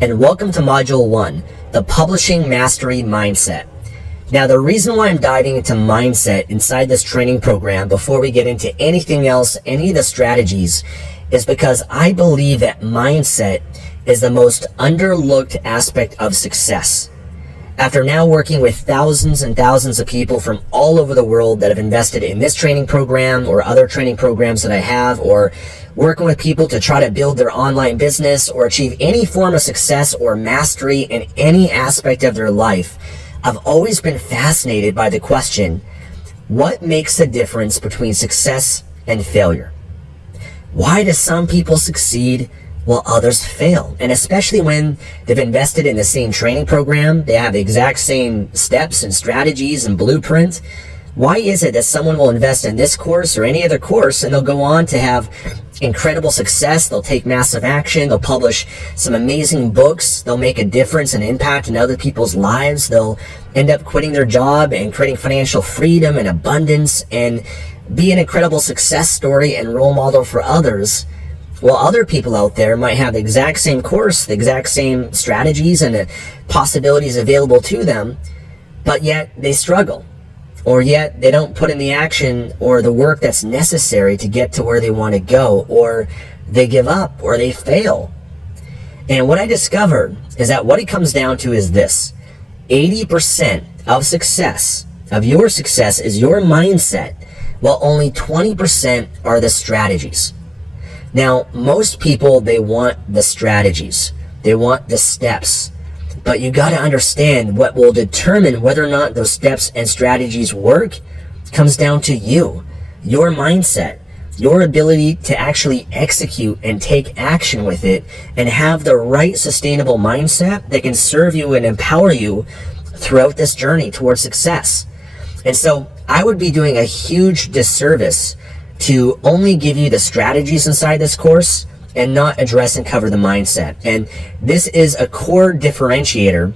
and welcome to Module 1, the Publishing Mastery Mindset. Now, the reason why I'm diving into mindset inside this training program before we get into anything else, any of the strategies, is because I believe that mindset is the most underlooked aspect of success. After now working with thousands and thousands of people from all over the world that have invested in this training program or other training programs that I have, or working with people to try to build their online business or achieve any form of success or mastery in any aspect of their life, I've always been fascinated by the question, what makes the difference between success and failure? Why do some people succeed while others fail? And especially when they've invested in the same training program, they have the exact same steps and strategies and blueprint. Why is it that someone will invest in this course or any other course and they'll go on to have incredible success, they'll take massive action, they'll publish some amazing books, they'll make a difference and impact in other people's lives, they'll end up quitting their job and creating financial freedom and abundance and be an incredible success story and role model for others, while other people out there might have the exact same course, the exact same strategies and the possibilities available to them, but yet they struggle, or yet they don't put in the action or the work that's necessary to get to where they want to go, or they give up, or they fail. And what I discovered is that what it comes down to is this: 80% of success, of your success, is your mindset, while only 20% are the strategies. Now, most people, they want the strategies. They want the steps. But you got to understand what will determine whether or not those steps and strategies work comes down to you, your mindset, your ability to actually execute and take action with it and have the right sustainable mindset that can serve you and empower you throughout this journey towards success. And so I would be doing a huge disservice to only give you the strategies inside this course and not address and cover the mindset. And this is a core differentiator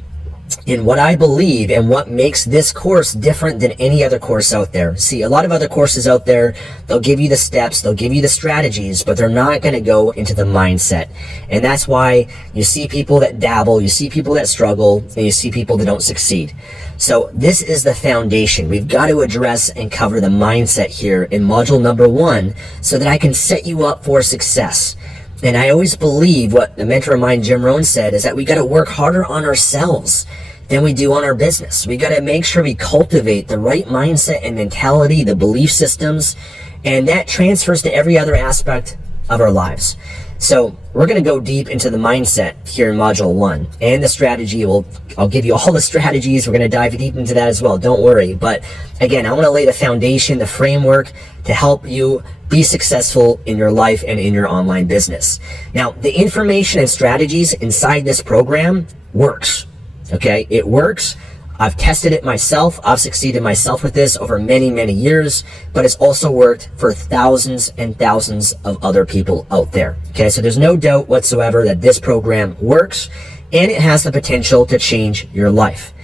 in what I believe and what makes this course different than any other course out there. See, a lot of other courses out there, they'll give you the steps, they'll give you the strategies, but they're not going to go into the mindset. And that's why you see people that dabble, you see people that struggle, and you see people that don't succeed. So this is the foundation. We've got to address and cover the mindset here in module number 1 so that I can set you up for success. And I always believe what the mentor of mine, Jim Rohn, said is that we got to work harder on ourselves than we do on our business. We got to make sure we cultivate the right mindset and mentality, the belief systems, and that transfers to every other aspect of our lives. So we're going to go deep into the mindset here in module 1 and the strategy. I'll give you all the strategies. We're going to dive deep into that as well. Don't worry. But again, I want to lay the foundation, the framework to help you be successful in your life and in your online business. Now, the information and strategies inside this program works. Okay, it works. I've tested it myself. I've succeeded myself with this over many, many years, but it's also worked for thousands and thousands of other people out there. Okay, so there's no doubt whatsoever that this program works and it has the potential to change your life.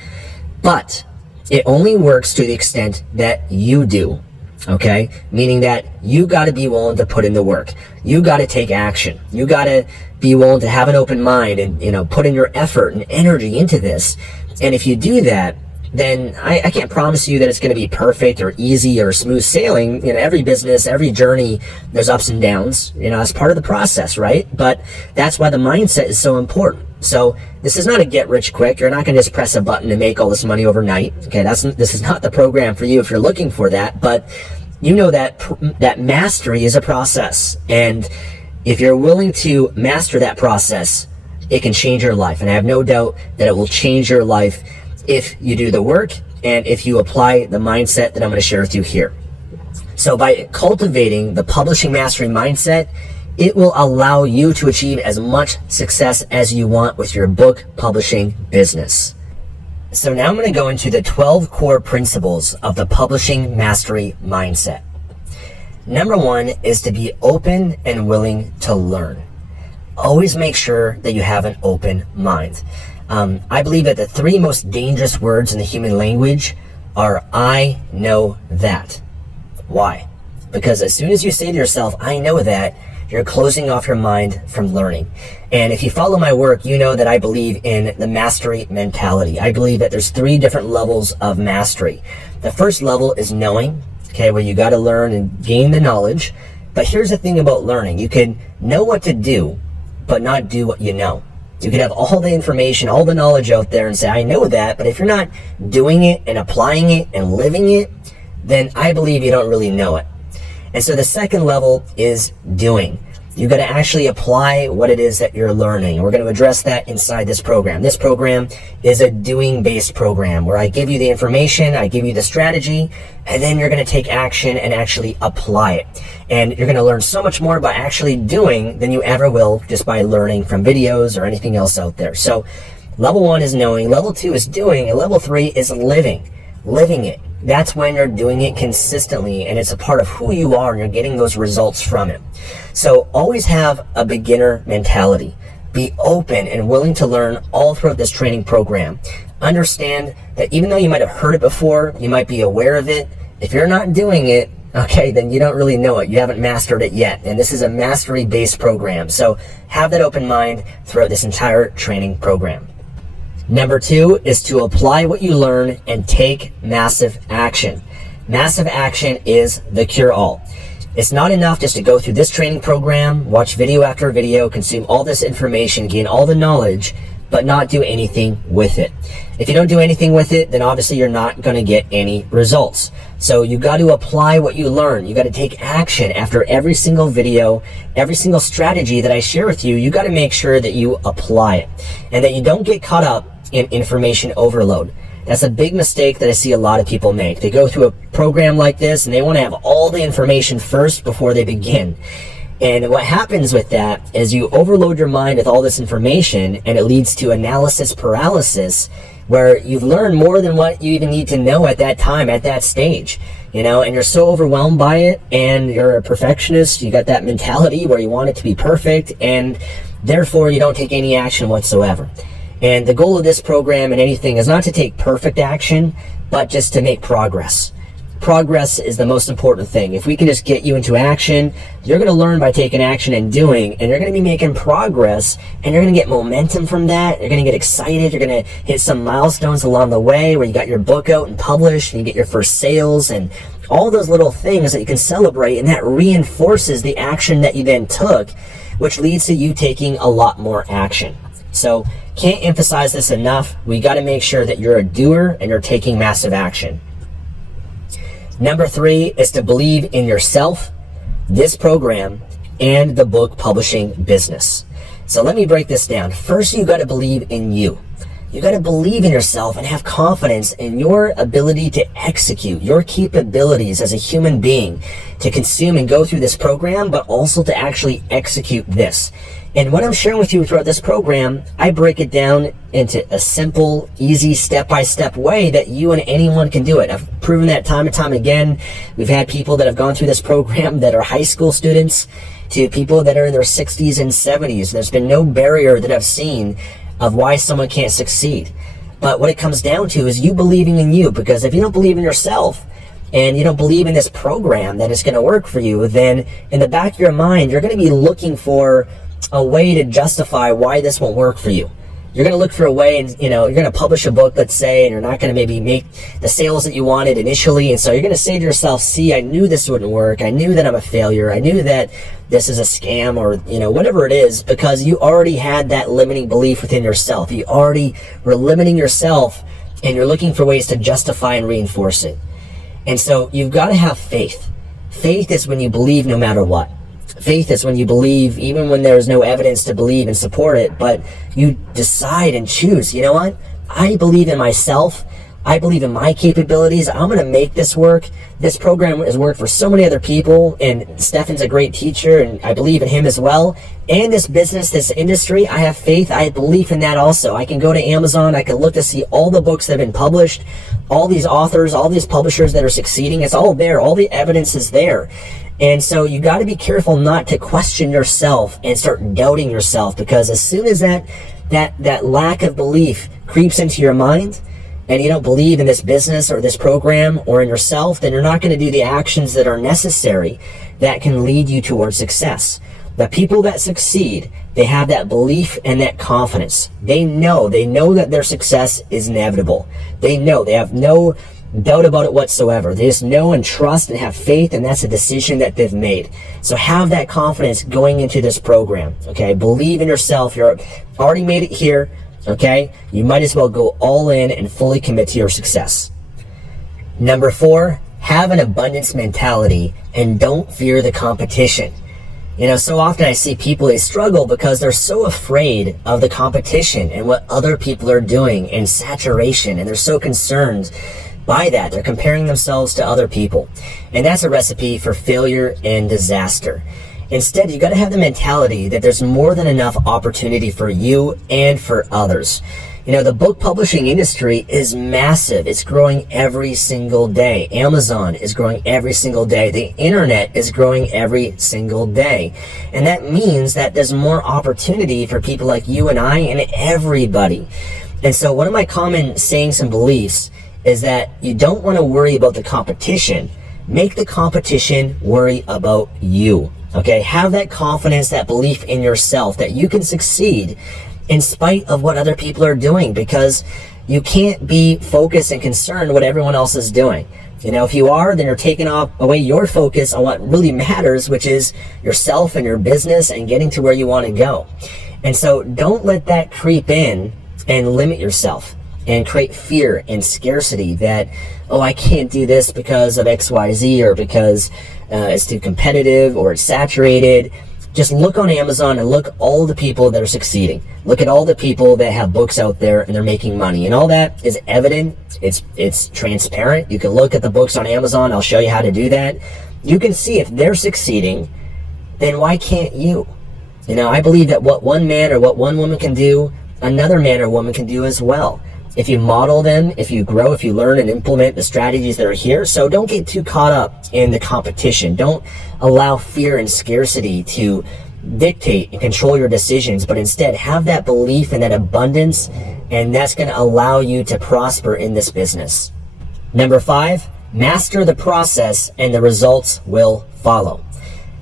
But it only works to the extent that you do. Okay, meaning that you got to be willing to put in the work. You got to take action. You got to be willing to have an open mind and, put in your effort and energy into this. And if you do that, then I can't promise you that it's going to be perfect or easy or smooth sailing. Every business, every journey, there's ups and downs, as part of the process, right? But that's why the mindset is so important. So this is not a get rich quick. You're not going to just press a button and make all this money overnight. Okay, this is not the program for you if you're looking for that. But you know that mastery is a process. And if you're willing to master that process, it can change your life. And I have no doubt that it will change your life if you do the work and if you apply the mindset that I'm going to share with you here. So by cultivating the publishing mastery mindset, it will allow you to achieve as much success as you want with your book publishing business. So now I'm going to go into the 12 core principles of the publishing mastery mindset. Number 1 is to be open and willing to learn. Always make sure that you have an open mind. I believe that the 3 most dangerous words in the human language are I know that. Why? Because as soon as you say to yourself, I know that, you're closing off your mind from learning. And if you follow my work, you know that I believe in the mastery mentality. I believe that there's 3 different levels of mastery. The first level is knowing, okay, where you got to learn and gain the knowledge. But here's the thing about learning. You can know what to do, but not do what you know. You could have all the information, all the knowledge out there and say, I know that, but if you're not doing it and applying it and living it, then I believe you don't really know it. And so the second level is doing. You got to actually apply what it is that you're learning. We're going to address that inside this program. This program is a doing-based program where I give you the information, I give you the strategy, and then you're going to take action and actually apply it. And you're going to learn so much more by actually doing than you ever will just by learning from videos or anything else out there. So level 1 is knowing, level 2 is doing, and level 3 is living it. That's when you're doing it consistently and it's a part of who you are and you're getting those results from it. So always have a beginner mentality. Be open and willing to learn all throughout this training program. Understand that even though you might have heard it before, you might be aware of it. If you're not doing it, okay, then you don't really know it. You haven't mastered it yet. And this is a mastery-based program. So have that open mind throughout this entire training program. Number 2 is to apply what you learn and take massive action. Massive action is the cure-all. It's not enough just to go through this training program, watch video after video, consume all this information, gain all the knowledge, but not do anything with it. If you don't do anything with it, then obviously you're not going to get any results. So you got to apply what you learn. You got to take action after every single video, every single strategy that I share with you. You got to make sure that you apply it and that you don't get caught up in information overload. That's a big mistake that I see a lot of people make. They go through a program like this and they want to have all the information first before they begin. And what happens with that is you overload your mind with all this information and it leads to analysis paralysis, where you've learned more than what you even need to know at that time, at that stage, you know, and you're so overwhelmed by it and you're a perfectionist. You got that mentality where you want it to be perfect and therefore you don't take any action whatsoever. And the goal of this program and anything is not to take perfect action, but just to make progress. Progress is the most important thing. If we can just get you into action, you're going to learn by taking action and doing, and you're going to be making progress, and you're going to get momentum from that. You're going to get excited. You're going to hit some milestones along the way where you got your book out and published, and you get your first sales, and all those little things that you can celebrate, and that reinforces the action that you then took, which leads to you taking a lot more action. So can't emphasize this enough. We got to make sure that you're a doer and you're taking massive action. Number 3 is to believe in yourself, this program, and the book publishing business. So let me break this down. First, you got to believe in you. You got to believe in yourself and have confidence in your ability to execute, your capabilities as a human being to consume and go through this program, but also to actually execute this. And what I'm sharing with you throughout this program, I break it down into a simple, easy, step-by-step way that you and anyone can do it. I've proven that time and time again. We've had people that have gone through this program that are high school students to people that are in their 60s and 70s. There's been no barrier that I've seen of why someone can't succeed. But what it comes down to is you believing in you, because if you don't believe in yourself and you don't believe in this program that it's going to work for you, then in the back of your mind, you're going to be looking for a way to justify why this won't work for you. You're going to look for a way, and you're going to publish a book, let's say, and you're not going to maybe make the sales that you wanted initially. And so you're going to say to yourself, see, I knew this wouldn't work. I knew that I'm a failure. I knew that this is a scam, or, whatever it is, because you already had that limiting belief within yourself. You already were limiting yourself, and you're looking for ways to justify and reinforce it. And so you've got to have faith. Faith is when you believe no matter what. Faith is when you believe even when there's no evidence to believe and support it, but you decide and choose, you know what? I believe in myself. I believe in my capabilities. I'm going to make this work. This program has worked for so many other people, and Stefan's a great teacher, and I believe in him as well. And this business, this industry, I have faith. I have belief in that also. I can go to Amazon. I can look to see all the books that have been published, all these authors, all these publishers that are succeeding. It's all there. All the evidence is there. And so you got to be careful not to question yourself and start doubting yourself, because as soon as that lack of belief creeps into your mind and you don't believe in this business or this program or in yourself, then you're not going to do the actions that are necessary that can lead you towards success. The people that succeed, they have that belief and that confidence. They know that their success is inevitable. They have no doubt about it whatsoever. They just know and trust and have faith, and that's a decision that they've made. So have that confidence going into this program, okay? Believe in yourself. You're already made it here, okay? You might as well go all in and fully commit to your success. Number 4, have an abundance mentality and don't fear the competition. You know, so often I see people, they struggle because they're so afraid of the competition and what other people are doing and saturation, and they're so concerned by that. They're comparing themselves to other people. And that's a recipe for failure and disaster. Instead, you got to have the mentality that there's more than enough opportunity for you and for others. You know, the book publishing industry is massive. It's growing every single day. Amazon is growing every single day. The internet is growing every single day. And that means that there's more opportunity for people like you and I and everybody. And so one of my common sayings and beliefs is that you don't want to worry about the competition. Make the competition worry about you. Okay? Have that confidence, that belief in yourself that you can succeed in spite of what other people are doing, because you can't be focused and concerned what everyone else is doing. You know, if you are, then you're taking away your focus on what really matters, which is yourself and your business and getting to where you want to go. And so don't let that creep in and limit yourself and create fear and scarcity that, oh, I can't do this because of XYZ, or because it's too competitive or it's saturated. Just look on Amazon and look all the people that are succeeding. Look at all the people that have books out there and they're making money. And all that is evident. It's transparent. You can look at the books on Amazon. I'll show you how to do that. You can see if they're succeeding, then why can't you? You know, I believe that what one man or what one woman can do, another man or woman can do as well. If you model them, if you grow, if you learn and implement the strategies that are here. So don't get too caught up in the competition. Don't allow fear and scarcity to dictate and control your decisions, but instead have that belief and that abundance, and that's going to allow you to prosper in this business. Number 5, master the process and the results will follow.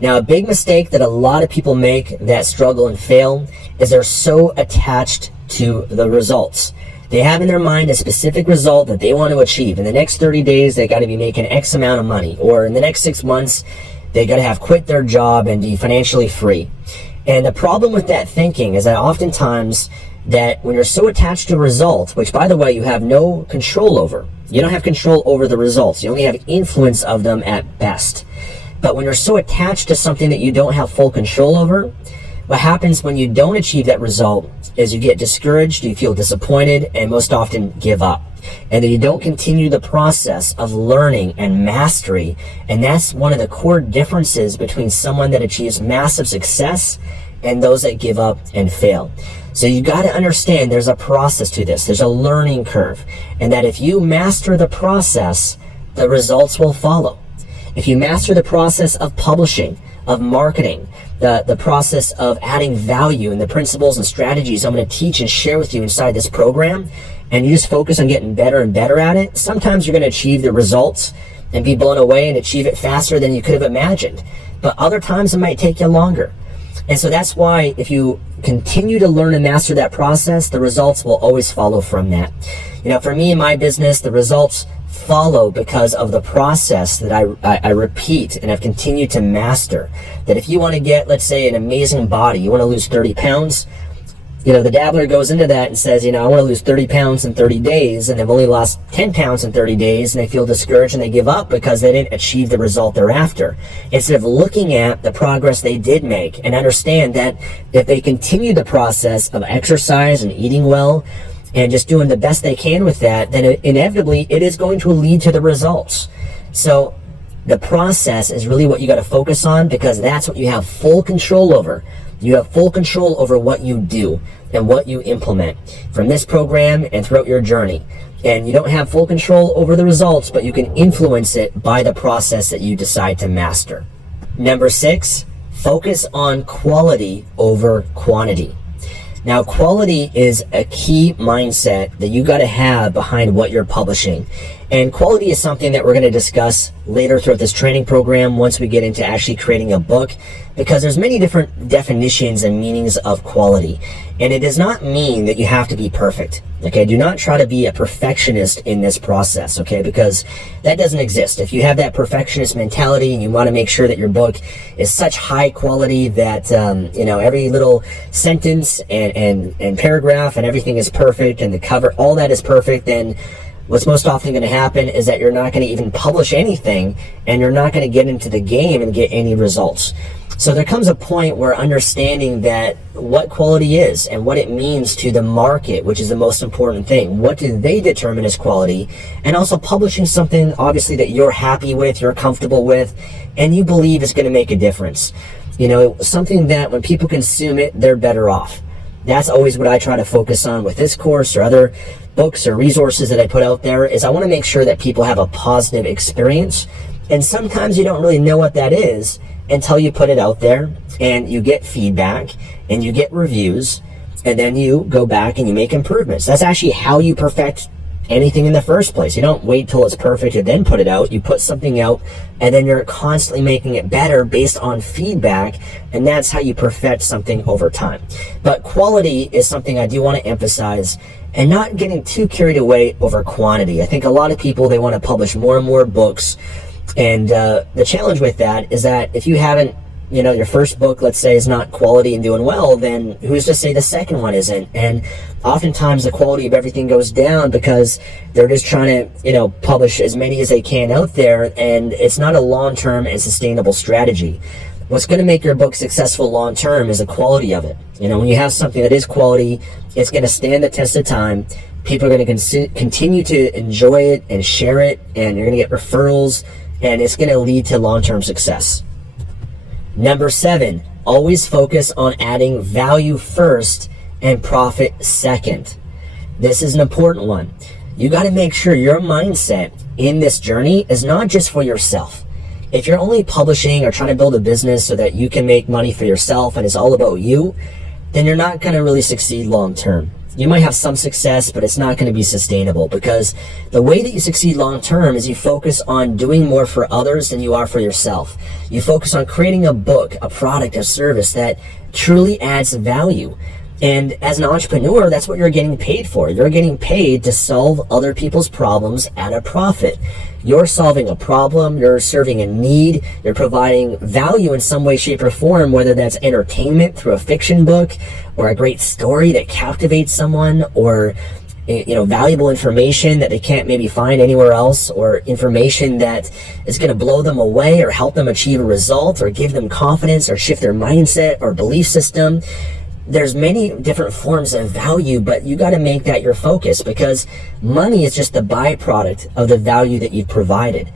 Now, a big mistake that a lot of people make that struggle and fail is they're so attached to the results. They have in their mind a specific result that they want to achieve. In the next 30 days, they got to be making X amount of money. Or in the next 6 months, they got to have quit their job and be financially free. And the problem with that thinking is that oftentimes that when you're so attached to a result, which by the way, you have no control over, you don't have control over the results. You only have influence of them at best. But when you're so attached to something that you don't have full control over, what happens when you don't achieve that result is you get discouraged, you feel disappointed, and most often give up. And then you don't continue the process of learning and mastery. And that's one of the core differences between someone that achieves massive success and those that give up and fail. So you got to understand there's a process to this. There's a learning curve. And that if you master the process, the results will follow. If you master the process of publishing, of marketing, the process of adding value, and the principles and strategies I'm going to teach and share with you inside this program, and you just focus on getting better and better at it, sometimes you're going to achieve the results and be blown away and achieve it faster than you could have imagined. But other times it might take you longer. And so that's why if you continue to learn and master that process, the results will always follow from that. You know, for me in my business, the results follow because of the process that I repeat and I've continued to master. That if you want to get, let's say, an amazing body, you want to lose 30 pounds, you know, the dabbler goes into that and says, you know, I want to lose 30 pounds in 30 days, and they've only lost 10 pounds in 30 days, and they feel discouraged and they give up because they didn't achieve the result they're after. Instead of looking at the progress they did make and understand that if they continue the process of exercise and eating well and just doing the best they can with that, then inevitably it is going to lead to the results. So the process is really what you got to focus on, because that's what you have full control over. You have full control over what you do and what you implement from this program and throughout your journey. And you don't have full control over the results, but you can influence it by the process that you decide to master. Number 6, focus on quality over quantity. Now, quality is a key mindset that you got to have behind what you're publishing. And quality is something that we're going to discuss later throughout this training program once we get into actually creating a book, because there's many different definitions and meanings of quality. And it does not mean that you have to be perfect. Okay, do not try to be a perfectionist in this process, okay, because that doesn't exist. If you have that perfectionist mentality and you want to make sure that your book is such high quality that, every little sentence and paragraph and everything is perfect and the cover, all that is perfect, then what's most often going to happen is that you're not going to even publish anything and you're not going to get into the game and get any results. So there comes a point where understanding that what quality is and what it means to the market, which is the most important thing. What do they determine as quality? And also publishing something, obviously, that you're happy with, you're comfortable with, and you believe is going to make a difference. Something that when people consume it, they're better off. That's always what I try to focus on with this course or other books or resources that I put out there, is I want to make sure that people have a positive experience. And sometimes you don't really know what that is until you put it out there and you get feedback and you get reviews, and then you go back and you make improvements. That's actually how you perfect anything in the first place. You don't wait till it's perfect and then put it out. You put something out and then you're constantly making it better based on feedback, and that's how you perfect something over time. But quality is something I do want to emphasize, and not getting too carried away over quantity. I think a lot of people, they want to publish more and more books, and the challenge with that is that if you haven't, your first book, let's say, is not quality and doing well, then who's to say the second one isn't? And oftentimes the quality of everything goes down because they're just trying to, publish as many as they can out there, and it's not a long-term and sustainable strategy. What's going to make your book successful long-term is the quality of it. When you have something that is quality, it's going to stand the test of time. People are going to continue to enjoy it and share it, and you're going to get referrals, and it's going to lead to long-term success. Number 7, always focus on adding value first and profit second. This is an important one. You got to make sure your mindset in this journey is not just for yourself. If you're only publishing or trying to build a business so that you can make money for yourself and it's all about you, then you're not going to really succeed long term. You might have some success, but it's not going to be sustainable, because the way that you succeed long term is you focus on doing more for others than you are for yourself. You focus on creating a book, a product, a service that truly adds value. And as an entrepreneur, that's what you're getting paid for. You're getting paid to solve other people's problems at a profit. You're solving a problem, you're serving a need, you're providing value in some way, shape, or form, whether that's entertainment through a fiction book or a great story that captivates someone, or valuable information that they can't maybe find anywhere else, or information that is going to blow them away or help them achieve a result or give them confidence or shift their mindset or belief system. There's many different forms of value, but you got to make that your focus, because money is just the byproduct of the value that you've provided.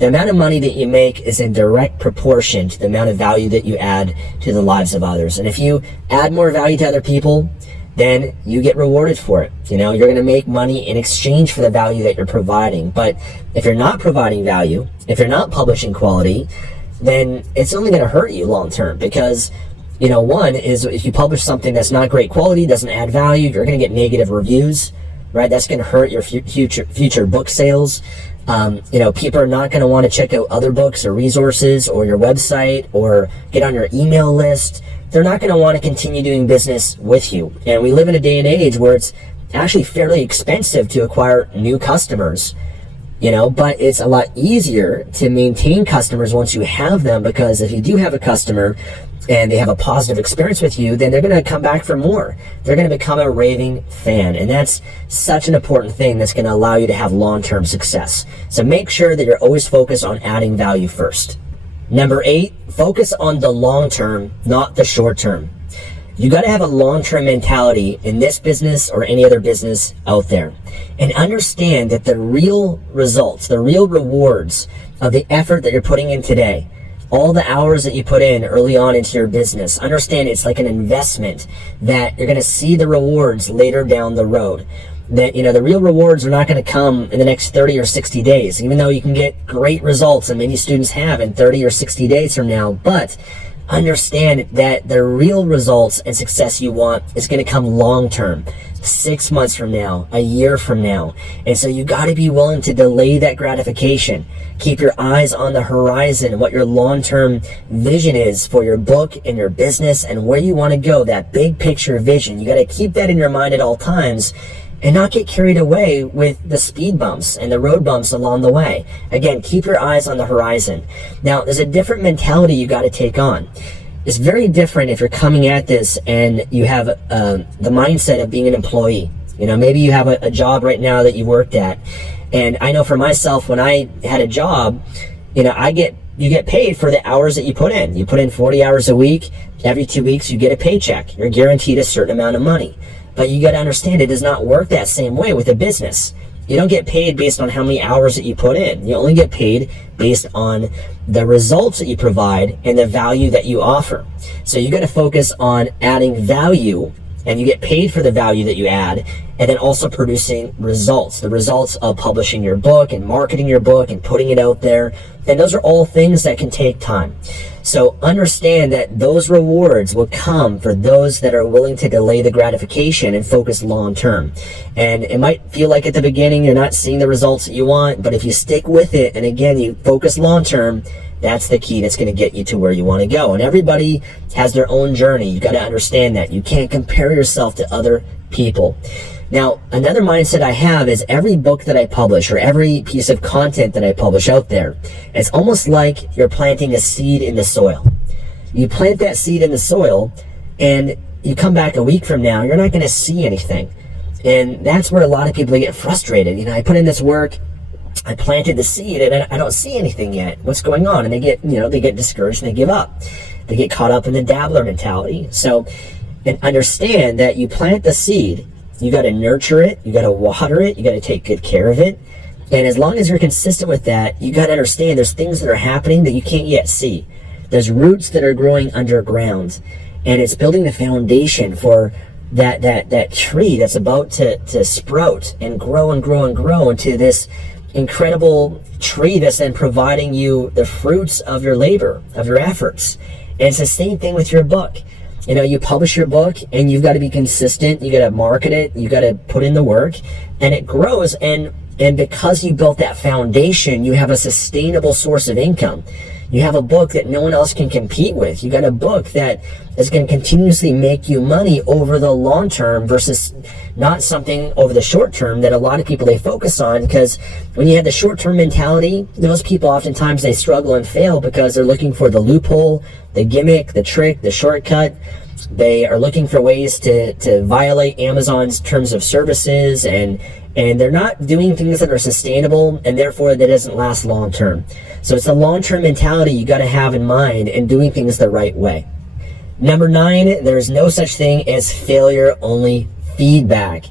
The amount of money that you make is in direct proportion to the amount of value that you add to the lives of others. And if you add more value to other people, then you get rewarded for it. You're going to make money in exchange for the value that you're providing. But if you're not providing value, if you're not publishing quality, then it's only going to hurt you long term, because one is, if you publish something that's not great quality, doesn't add value, you're going to get negative reviews, right? That's going to hurt your future book sales. People are not going to want to check out other books or resources or your website or get on your email list. They're not going to want to continue doing business with you. And we live in a day and age where it's actually fairly expensive to acquire new customers, but it's a lot easier to maintain customers once you have them, because if you do have a customer and they have a positive experience with you, then they're going to come back for more. They're going to become a raving fan. And that's such an important thing that's going to allow you to have long-term success. So make sure that you're always focused on adding value first. Number 8, focus on the long term, not the short term. You got to have a long-term mentality in this business or any other business out there, and understand that the real results, the real rewards of the effort that you're putting in today, all the hours that you put in early on into your business, understand it's like an investment that you're going to see the rewards later down the road. That, the real rewards are not going to come in the next 30 or 60 days, even though you can get great results, and many students have, in 30 or 60 days from now. But understand that the real results and success you want is going to come long term. 6 months from now, a year from now. And so you got to be willing to delay that gratification. Keep your eyes on the horizon, what your long-term vision is for your book and your business and where you want to go, that big picture vision. You got to keep that in your mind at all times and not get carried away with the speed bumps and the road bumps along the way. Again, keep your eyes on the horizon. Now, there's a different mentality you got to take on. It's very different if you're coming at this and you have the mindset of being an employee. You know, maybe you have a job right now that you worked at. And I know for myself, when I had a job, you know, you get paid for the hours that you put in. You put in 40 hours a week. Every 2 weeks, you get a paycheck. You're guaranteed a certain amount of money. But you got to understand, it does not work that same way with a business. You don't get paid based on how many hours that you put in. You only get paid based on the results that you provide and the value that you offer. So you got to focus on adding value, and you get paid for the value that you add, and then also producing results, the results of publishing your book and marketing your book and putting it out there. And those are all things that can take time. So understand that those rewards will come for those that are willing to delay the gratification and focus long term. And it might feel like at the beginning you're not seeing the results that you want, but if you stick with it and again you focus long term, that's the key that's going to get you to where you want to go. And everybody has their own journey. You got to understand that. You can't compare yourself to other people. Now, another mindset I have is every book that I publish or every piece of content that I publish out there, it's almost like you're planting a seed in the soil. You plant that seed in the soil and you come back a week from now, you're not going to see anything. And that's where a lot of people get frustrated. You know, I put in this work, I planted the seed and I don't see anything yet. What's going on? And they get discouraged and they give up. They get caught up in the dabbler mentality. So, and understand that you plant the seed, you got to nurture it, you got to water it, you got to take good care of it. And as long as you're consistent with that, you got to understand there's things that are happening that you can't yet see. There's roots that are growing underground, and it's building the foundation for that tree that's about to sprout and grow and grow and grow into this incredible tree that's then providing you the fruits of your labor, of your efforts. And it's the same thing with your book. You know, you publish your book and you've got to be consistent. You got to market it. You got to put in the work and it grows. And because you built that foundation, you have a sustainable source of income. You have a book that no one else can compete with. You got a book that is going to continuously make you money over the long term versus not something over the short term that a lot of people, they focus on. Because when you have the short term mentality, those people oftentimes they struggle and fail because they're looking for the loophole, the gimmick, the trick, the shortcut. They are looking for ways to violate Amazon's terms of services, and they're not doing things that are sustainable, and therefore that doesn't last long term. So it's a long-term mentality you got to have in mind and doing things the right way. Number 9, there's no such thing as failure, only feedback.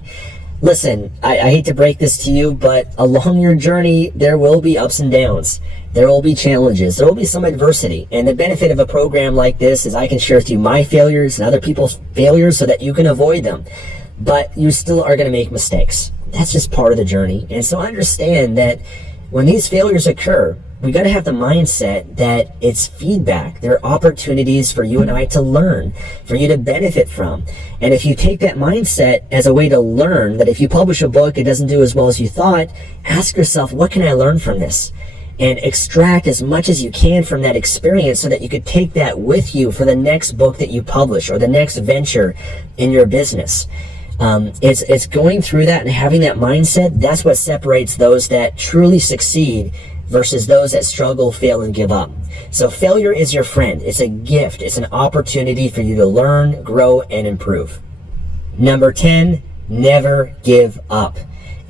Listen, I hate to break this to you, but along your journey, there will be ups and downs. There will be challenges. There will be some adversity. And the benefit of a program like this is I can share with you my failures and other people's failures so that you can avoid them. But you still are going to make mistakes. That's just part of the journey. And so understand that when these failures occur, we got to have the mindset that it's feedback. There are opportunities for you and I to learn, for you to benefit from. And if you take that mindset as a way to learn, that if you publish a book, it doesn't do as well as you thought, ask yourself, what can I learn from this? And extract as much as you can from that experience so that you could take that with you for the next book that you publish or the next venture in your business. It's going through that and having that mindset. That's what separates those that truly succeed versus those that struggle, fail, and give up. So failure is your friend. It's a gift. It's an opportunity for you to learn, grow, and improve. Number 10, never give up.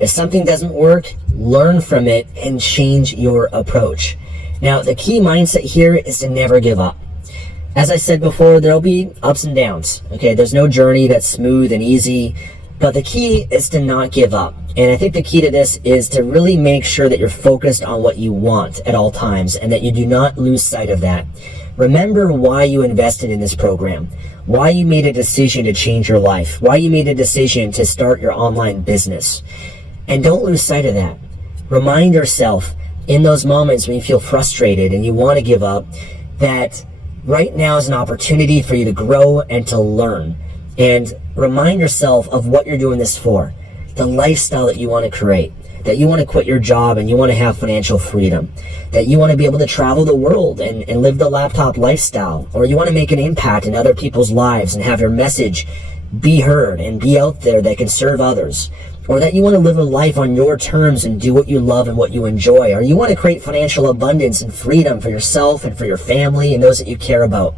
If something doesn't work, learn from it and change your approach. Now, the key mindset here is to never give up. As I said before, there'll be ups and downs. Okay, there's no journey that's smooth and easy, but the key is to not give up. And I think the key to this is to really make sure that you're focused on what you want at all times and that you do not lose sight of that. Remember why you invested in this program, why you made a decision to change your life, why you made a decision to start your online business. And don't lose sight of that. Remind yourself in those moments when you feel frustrated and you want to give up that right now is an opportunity for you to grow and to learn. and remind yourself of what you're doing this for, the lifestyle that you want to create, that you want to quit your job and you want to have financial freedom, that you want to be able to travel the world and live the laptop lifestyle, or you want to make an impact in other people's lives and have your message be heard and be out there that can serve others, or that you want to live a life on your terms and do what you love and what you enjoy, or you want to create financial abundance and freedom for yourself and for your family and those that you care about.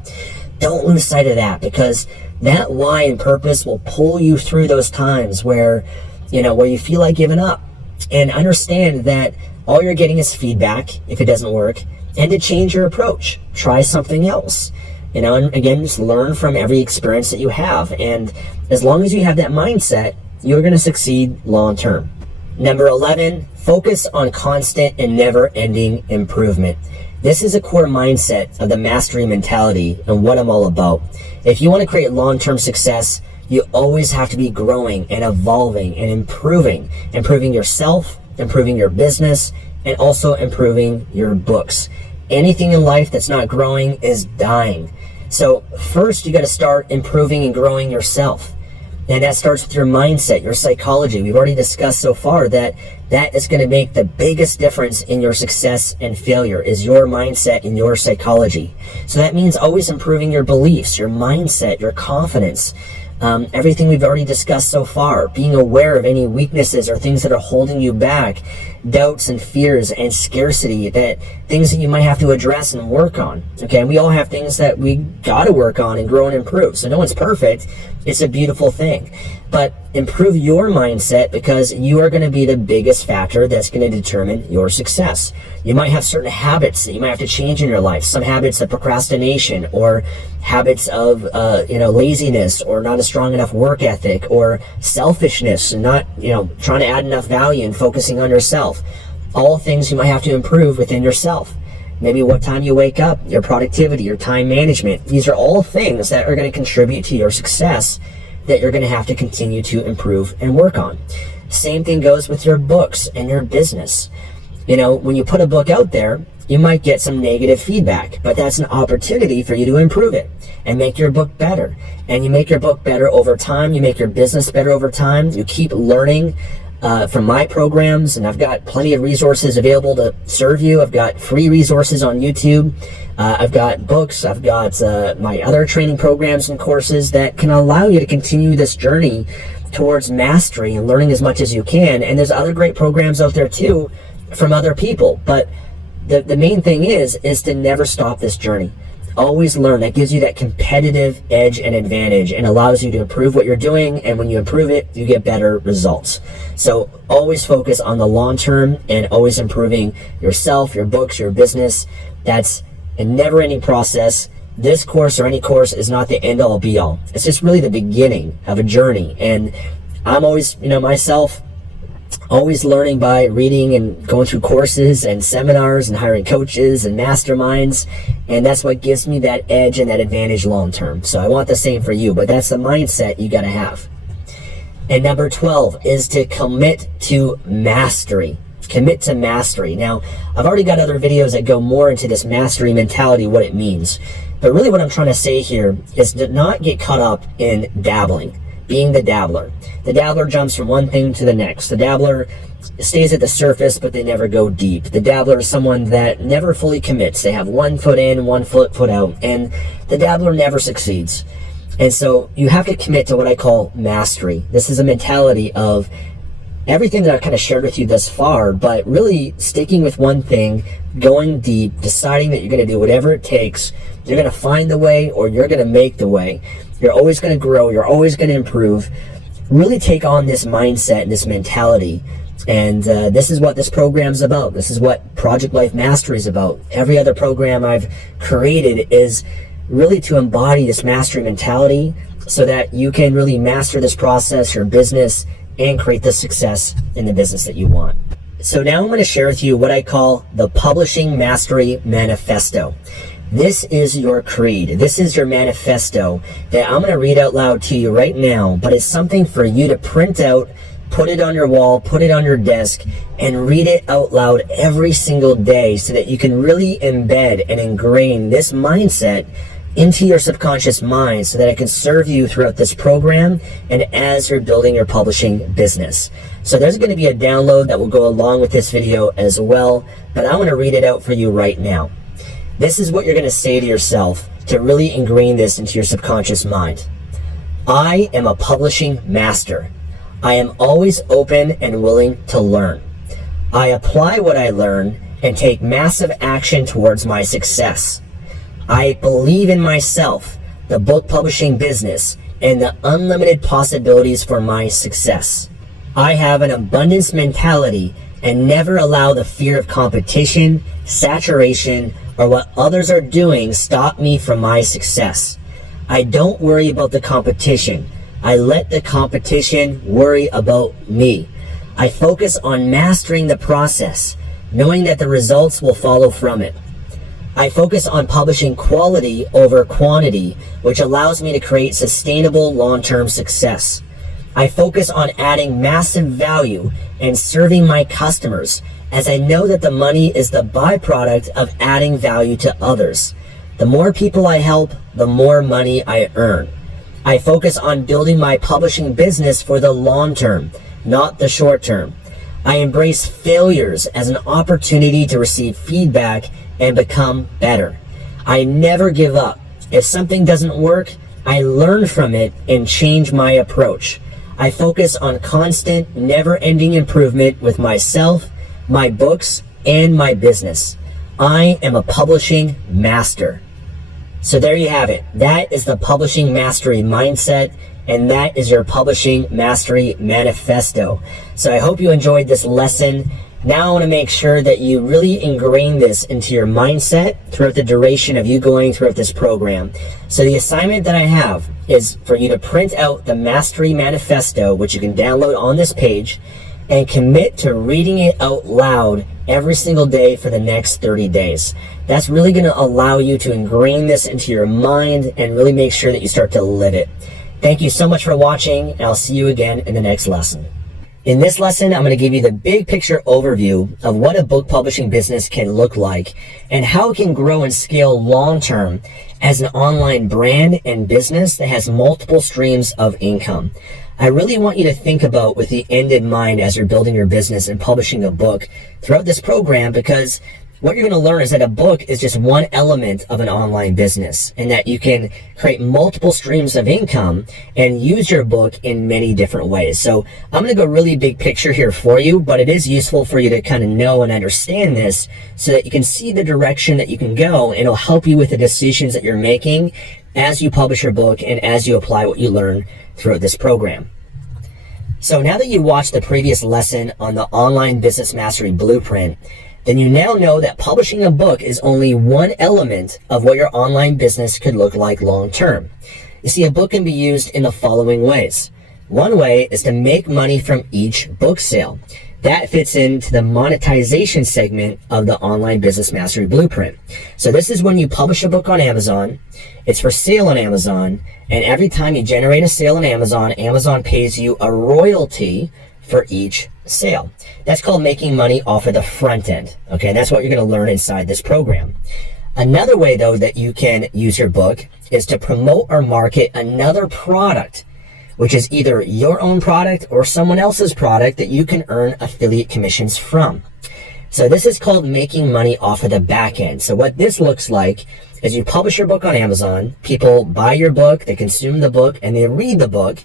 Don't lose sight of that, because that why and purpose will pull you through those times where you feel like giving up. And understand that all you're getting is feedback if it doesn't work, and to change your approach. Try something else. And again, just learn from every experience that you have. And as long as you have that mindset, you're going to succeed long term. Number 11, focus on constant and never-ending improvement. This is a core mindset of the mastery mentality and what I'm all about. If you want to create long-term success, you always have to be growing and evolving and improving yourself, improving your business, and also improving your books. Anything in life that's not growing is dying. So first, you got to start improving and growing yourself. And that starts with your mindset, your psychology. We've already discussed so far that is going to make the biggest difference in your success and failure, is your mindset and your psychology. So that means always improving your beliefs, your mindset, your confidence. Everything we've already discussed so far, being aware of any weaknesses or things that are holding you back, doubts and fears and scarcity, things that you might have to address and work on. Okay, and we all have things that we got to work on and grow and improve. So no one's perfect. It's a beautiful thing. But improve your mindset, because you are going to be the biggest factor that's going to determine your success. You might have certain habits that you might have to change in your life. Some habits of procrastination, or habits of laziness, or not a strong enough work ethic, or selfishness, and not trying to add enough value and focusing on yourself. All things you might have to improve within yourself. Maybe what time you wake up, your productivity, your time management. These are all things that are going to contribute to your success that you're going to have to continue to improve and work on. Same thing goes with your books and your business. When you put a book out there, you might get some negative feedback, but that's an opportunity for you to improve it and make your book better. And you make your book better over time. You make your business better over time. You keep learning from my programs, and I've got plenty of resources available to serve you. I've got free resources on YouTube. I've got books. I've got my other training programs and courses that can allow you to continue this journey towards mastery and learning as much as you can. And there's other great programs out there too from other people. But the main thing is to never stop this journey. Always learn. That gives you that competitive edge and advantage, and allows you to improve what you're doing. And when you improve it, you get better results. So always focus on the long term and always improving yourself, your books, your business. That's a never-ending process. This course, or any course, is not the end-all be-all. It's just really the beginning of a journey. And I'm always, myself, always learning by reading and going through courses and seminars and hiring coaches and masterminds. And that's what gives me that edge and that advantage long term. So I want the same for you, but that's the mindset you got to have. And number 12 is to commit to mastery. Commit to mastery. Now, I've already got other videos that go more into this mastery mentality, what it means. But really what I'm trying to say here is to not get caught up in dabbling, being the dabbler. The dabbler jumps from one thing to the next. The dabbler stays at the surface, but they never go deep. The dabbler is someone that never fully commits. They have one foot in, one foot out, and the dabbler never succeeds. And so you have to commit to what I call mastery. This is a mentality of everything that I've kind of shared with you thus far, but really sticking with one thing, going deep, deciding that you're going to do whatever it takes. You're going to find the way, or you're going to make the way. You're always going to grow. You're always going to improve. Really take on this mindset and this mentality. And this is what this program's about. This is what Project Life Mastery is about. Every other program I've created is really to embody this mastery mentality so that you can really master this process, your business, and create the success in the business that you want. So now I'm going to share with you what I call the Publishing Mastery Manifesto. This is your creed. This is your manifesto that I'm going to read out loud to you right now, but it's something for you to print out, put it on your wall, put it on your desk, and read it out loud every single day so that you can really embed and ingrain this mindset into your subconscious mind so that it can serve you throughout this program and as you're building your publishing business. So there's going to be a download that will go along with this video as well, but I want to read it out for you right now. This is what you're going to say to yourself to really ingrain this into your subconscious mind. I am a publishing master. I am always open and willing to learn. I apply what I learn and take massive action towards my success. I believe in myself, the book publishing business, and the unlimited possibilities for my success. I have an abundance mentality and never allow the fear of competition, saturation, or what others are doing stop me from my success. I don't worry about the competition. I let the competition worry about me. I focus on mastering the process, knowing that the results will follow from it. I focus on publishing quality over quantity, which allows me to create sustainable long-term success. I focus on adding massive value and serving my customers, as I know that the money is the byproduct of adding value to others. The more people I help, the more money I earn. I focus on building my publishing business for the long term, not the short term. I embrace failures as an opportunity to receive feedback and become better. I never give up. If something doesn't work, I learn from it and change my approach. I focus on constant, never-ending improvement with myself, my books, and my business. I am a publishing master. So there you have it. That is the publishing mastery mindset, and that is your publishing mastery manifesto. So I hope you enjoyed this lesson. Now I want to make sure that you really ingrain this into your mindset throughout the duration of you going throughout this program. So the assignment that I have is for you to print out the Mastery Manifesto, which you can download on this page, and commit to reading it out loud every single day for the next 30 days. That's really going to allow you to ingrain this into your mind and really make sure that you start to live it. Thank you so much for watching, and I'll see you again in the next lesson. In this lesson, I'm going to give you the big picture overview of what a book publishing business can look like and how it can grow and scale long-term as an online brand and business that has multiple streams of income. I really want you to think about with the end in mind as you're building your business and publishing a book throughout this program, because what you're going to learn is that a book is just one element of an online business, and that you can create multiple streams of income and use your book in many different ways. So I'm going to go really big picture here for you, but it is useful for you to kind of know and understand this so that you can see the direction that you can go, and it'll help you with the decisions that you're making as you publish your book and as you apply what you learn throughout this program. So now that you watched the previous lesson on the Online Business Mastery Blueprint, then you now know that publishing a book is only one element of what your online business could look like long term. You see, a book can be used in the following ways. One way is to make money from each book sale. That fits into the monetization segment of the Online Business Mastery Blueprint. So this is when you publish a book on Amazon, it's for sale on Amazon, and every time you generate a sale on Amazon, Amazon pays you a royalty for each sale. That's called making money off of the front end. Okay, and that's what you're going to learn inside this program. Another way, though, that you can use your book is to promote or market another product, which is either your own product or someone else's product that you can earn affiliate commissions from. So this is called making money off of the back end. So what this looks like is you publish your book on Amazon, people buy your book, they consume the book, and they read the book.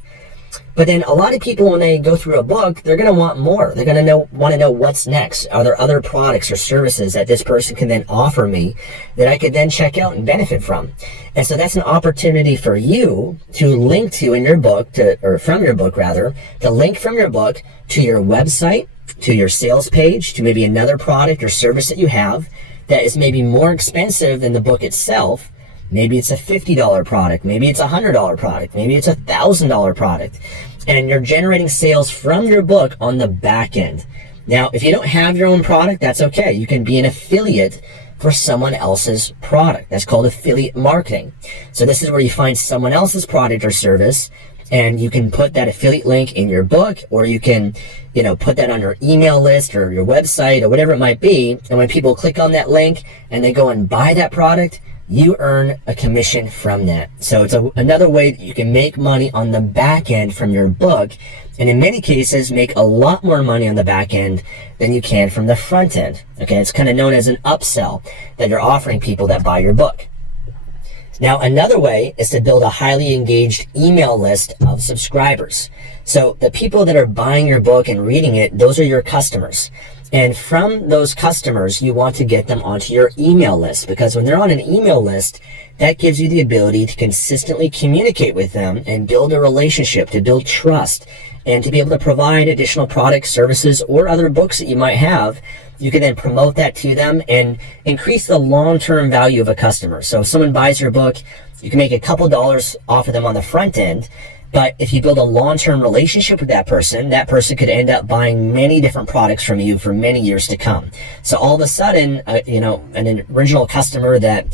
But then a lot of people, when they go through a book, they're going to want more. They're going to want to know what's next. Are there other products or services that this person can then offer me that I could then check out and benefit from? And so that's an opportunity for you to link to in your book, or from your book rather, to link from your book to your website, to your sales page, to maybe another product or service that you have that is maybe more expensive than the book itself. Maybe it's a $50 product. Maybe it's a $100 product. Maybe it's a $1,000 product. And you're generating sales from your book on the back end. Now, if you don't have your own product, that's okay. You can be an affiliate for someone else's product. That's called affiliate marketing. So this is where you find someone else's product or service, and you can put that affiliate link in your book, or you can, put that on your email list or your website or whatever it might be. And when people click on that link and they go and buy that product, you earn a commission from that. So it's another way that you can make money on the back end from your book, and in many cases make a lot more money on the back end than you can from the front end. Okay, it's kind of known as an upsell that you're offering people that buy your book. Now, another way is to build a highly engaged email list of subscribers. So the people that are buying your book and reading it, those are your customers. And from those customers, you want to get them onto your email list, because when they're on an email list, that gives you the ability to consistently communicate with them and build a relationship, to build trust, and to be able to provide additional products, services, or other books that you might have. You can then promote that to them and increase the long-term value of a customer. So if someone buys your book, you can make a couple dollars off of them on the front end. But if you build a long-term relationship with that person could end up buying many different products from you for many years to come. So all of a sudden, an original customer that,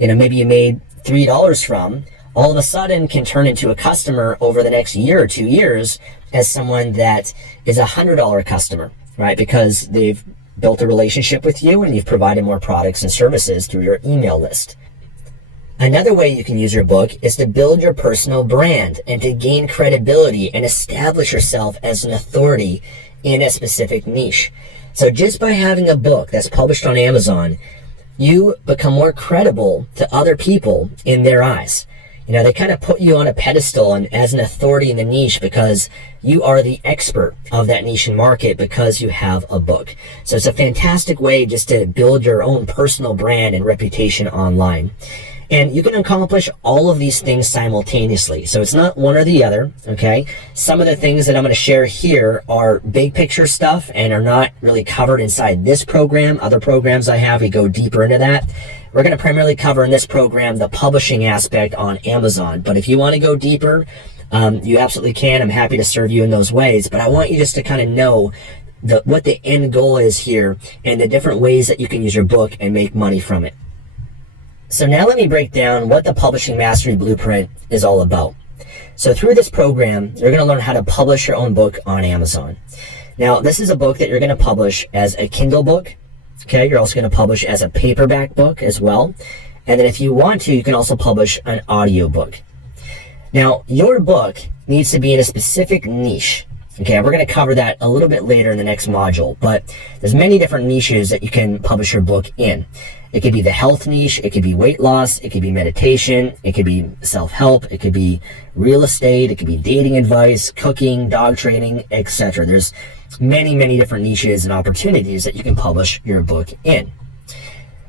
maybe you made $3 from, all of a sudden can turn into a customer over the next year or 2 years as someone that is a $100 customer, right? Because they've built a relationship with you and you've provided more products and services through your email list. Another way you can use your book is to build your personal brand and to gain credibility and establish yourself as an authority in a specific niche. So just by having a book that's published on Amazon, you become more credible to other people in their eyes. They kind of put you on a pedestal and as an authority in the niche because you are the expert of that niche and market because you have a book. So it's a fantastic way just to build your own personal brand and reputation online. And you can accomplish all of these things simultaneously. So it's not one or the other, okay? Some of the things that I'm going to share here are big picture stuff and are not really covered inside this program. Other programs I have, we go deeper into that. We're going to primarily cover in this program the publishing aspect on Amazon. But if you want to go deeper, you absolutely can. I'm happy to serve you in those ways. But I want you just to kind of know what the end goal is here and the different ways that you can use your book and make money from it. So now let me break down what the Publishing Mastery Blueprint is all about. So through this program, you're going to learn how to publish your own book on Amazon. Now, this is a book that you're going to publish as a Kindle book. Okay, you're also going to publish as a paperback book as well. And then if you want to, you can also publish an audio book. Now, your book needs to be in a specific niche. Okay, we're going to cover that a little bit later in the next module, but there's many different niches that you can publish your book in. It could be the health niche, it could be weight loss, it could be meditation, it could be self-help, it could be real estate, it could be dating advice, cooking, dog training, etc. There's many, many different niches and opportunities that you can publish your book in.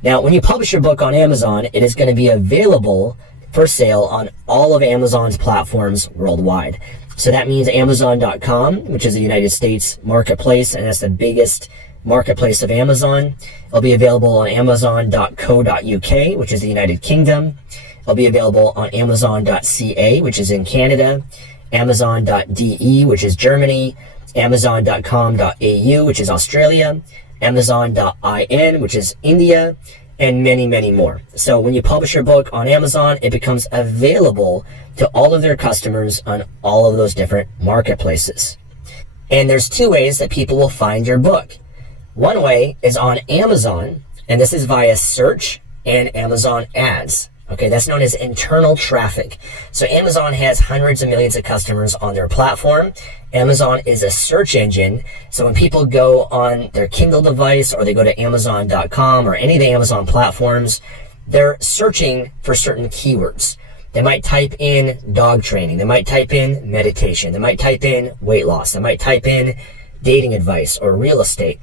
Now, when you publish your book on Amazon, it is going to be available for sale on all of Amazon's platforms worldwide. So that means Amazon.com, which is the United States marketplace, and that's the biggest marketplace of Amazon. It'll be available on Amazon.co.uk, which is the United Kingdom. It'll be available on Amazon.ca, which is in Canada, Amazon.de, which is Germany, Amazon.com.au, which is Australia, Amazon.in, which is India, and many, many more. So when you publish your book on Amazon, it becomes available to all of their customers on all of those different marketplaces. And there's two ways that people will find your book. One way is on Amazon, and this is via search and Amazon ads. Okay, that's known as internal traffic. So Amazon has hundreds of millions of customers on their platform. Amazon is a search engine. So when people go on their Kindle device or they go to Amazon.com or any of the Amazon platforms, they're searching for certain keywords. They might type in dog training. They might type in meditation. They might type in weight loss. They might type in dating advice or real estate.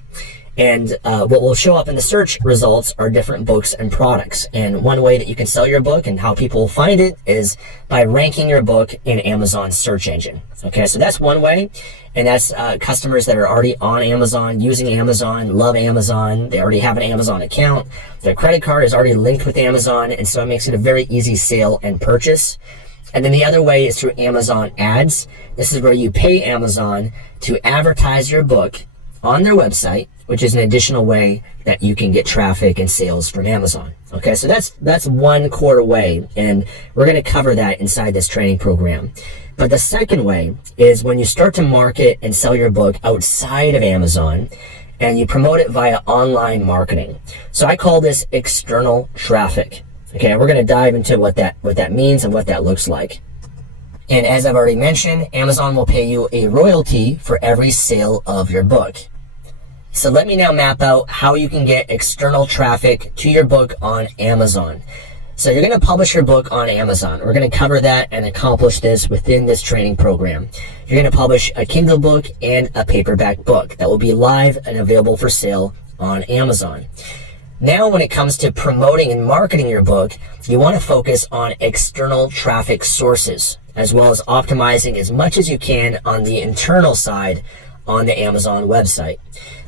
And what will show up in the search results are different books and products. And one way that you can sell your book and how people will find it is by ranking your book in Amazon's search engine. Okay, so that's one way. And that's customers that are already on Amazon, using Amazon, love Amazon. They already have an Amazon account. Their credit card is already linked with Amazon. And so it makes it a very easy sale and purchase. And then the other way is through Amazon ads. This is where you pay Amazon to advertise your book on their website, which is an additional way that you can get traffic and sales from Amazon. Okay, so that's one core way, and we're going to cover that inside this training program. But the second way is when you start to market and sell your book outside of Amazon, and you promote it via online marketing. So I call this external traffic. Okay, we're going to dive into what that means and what that looks like. And as I've already mentioned, Amazon will pay you a royalty for every sale of your book. So let me now map out how you can get external traffic to your book on Amazon. So you're going to publish your book on Amazon. We're going to cover that and accomplish this within this training program. You're going to publish a Kindle book and a paperback book that will be live and available for sale on Amazon. Now, when it comes to promoting and marketing your book, you want to focus on external traffic sources, as well as optimizing as much as you can on the internal side on the Amazon website.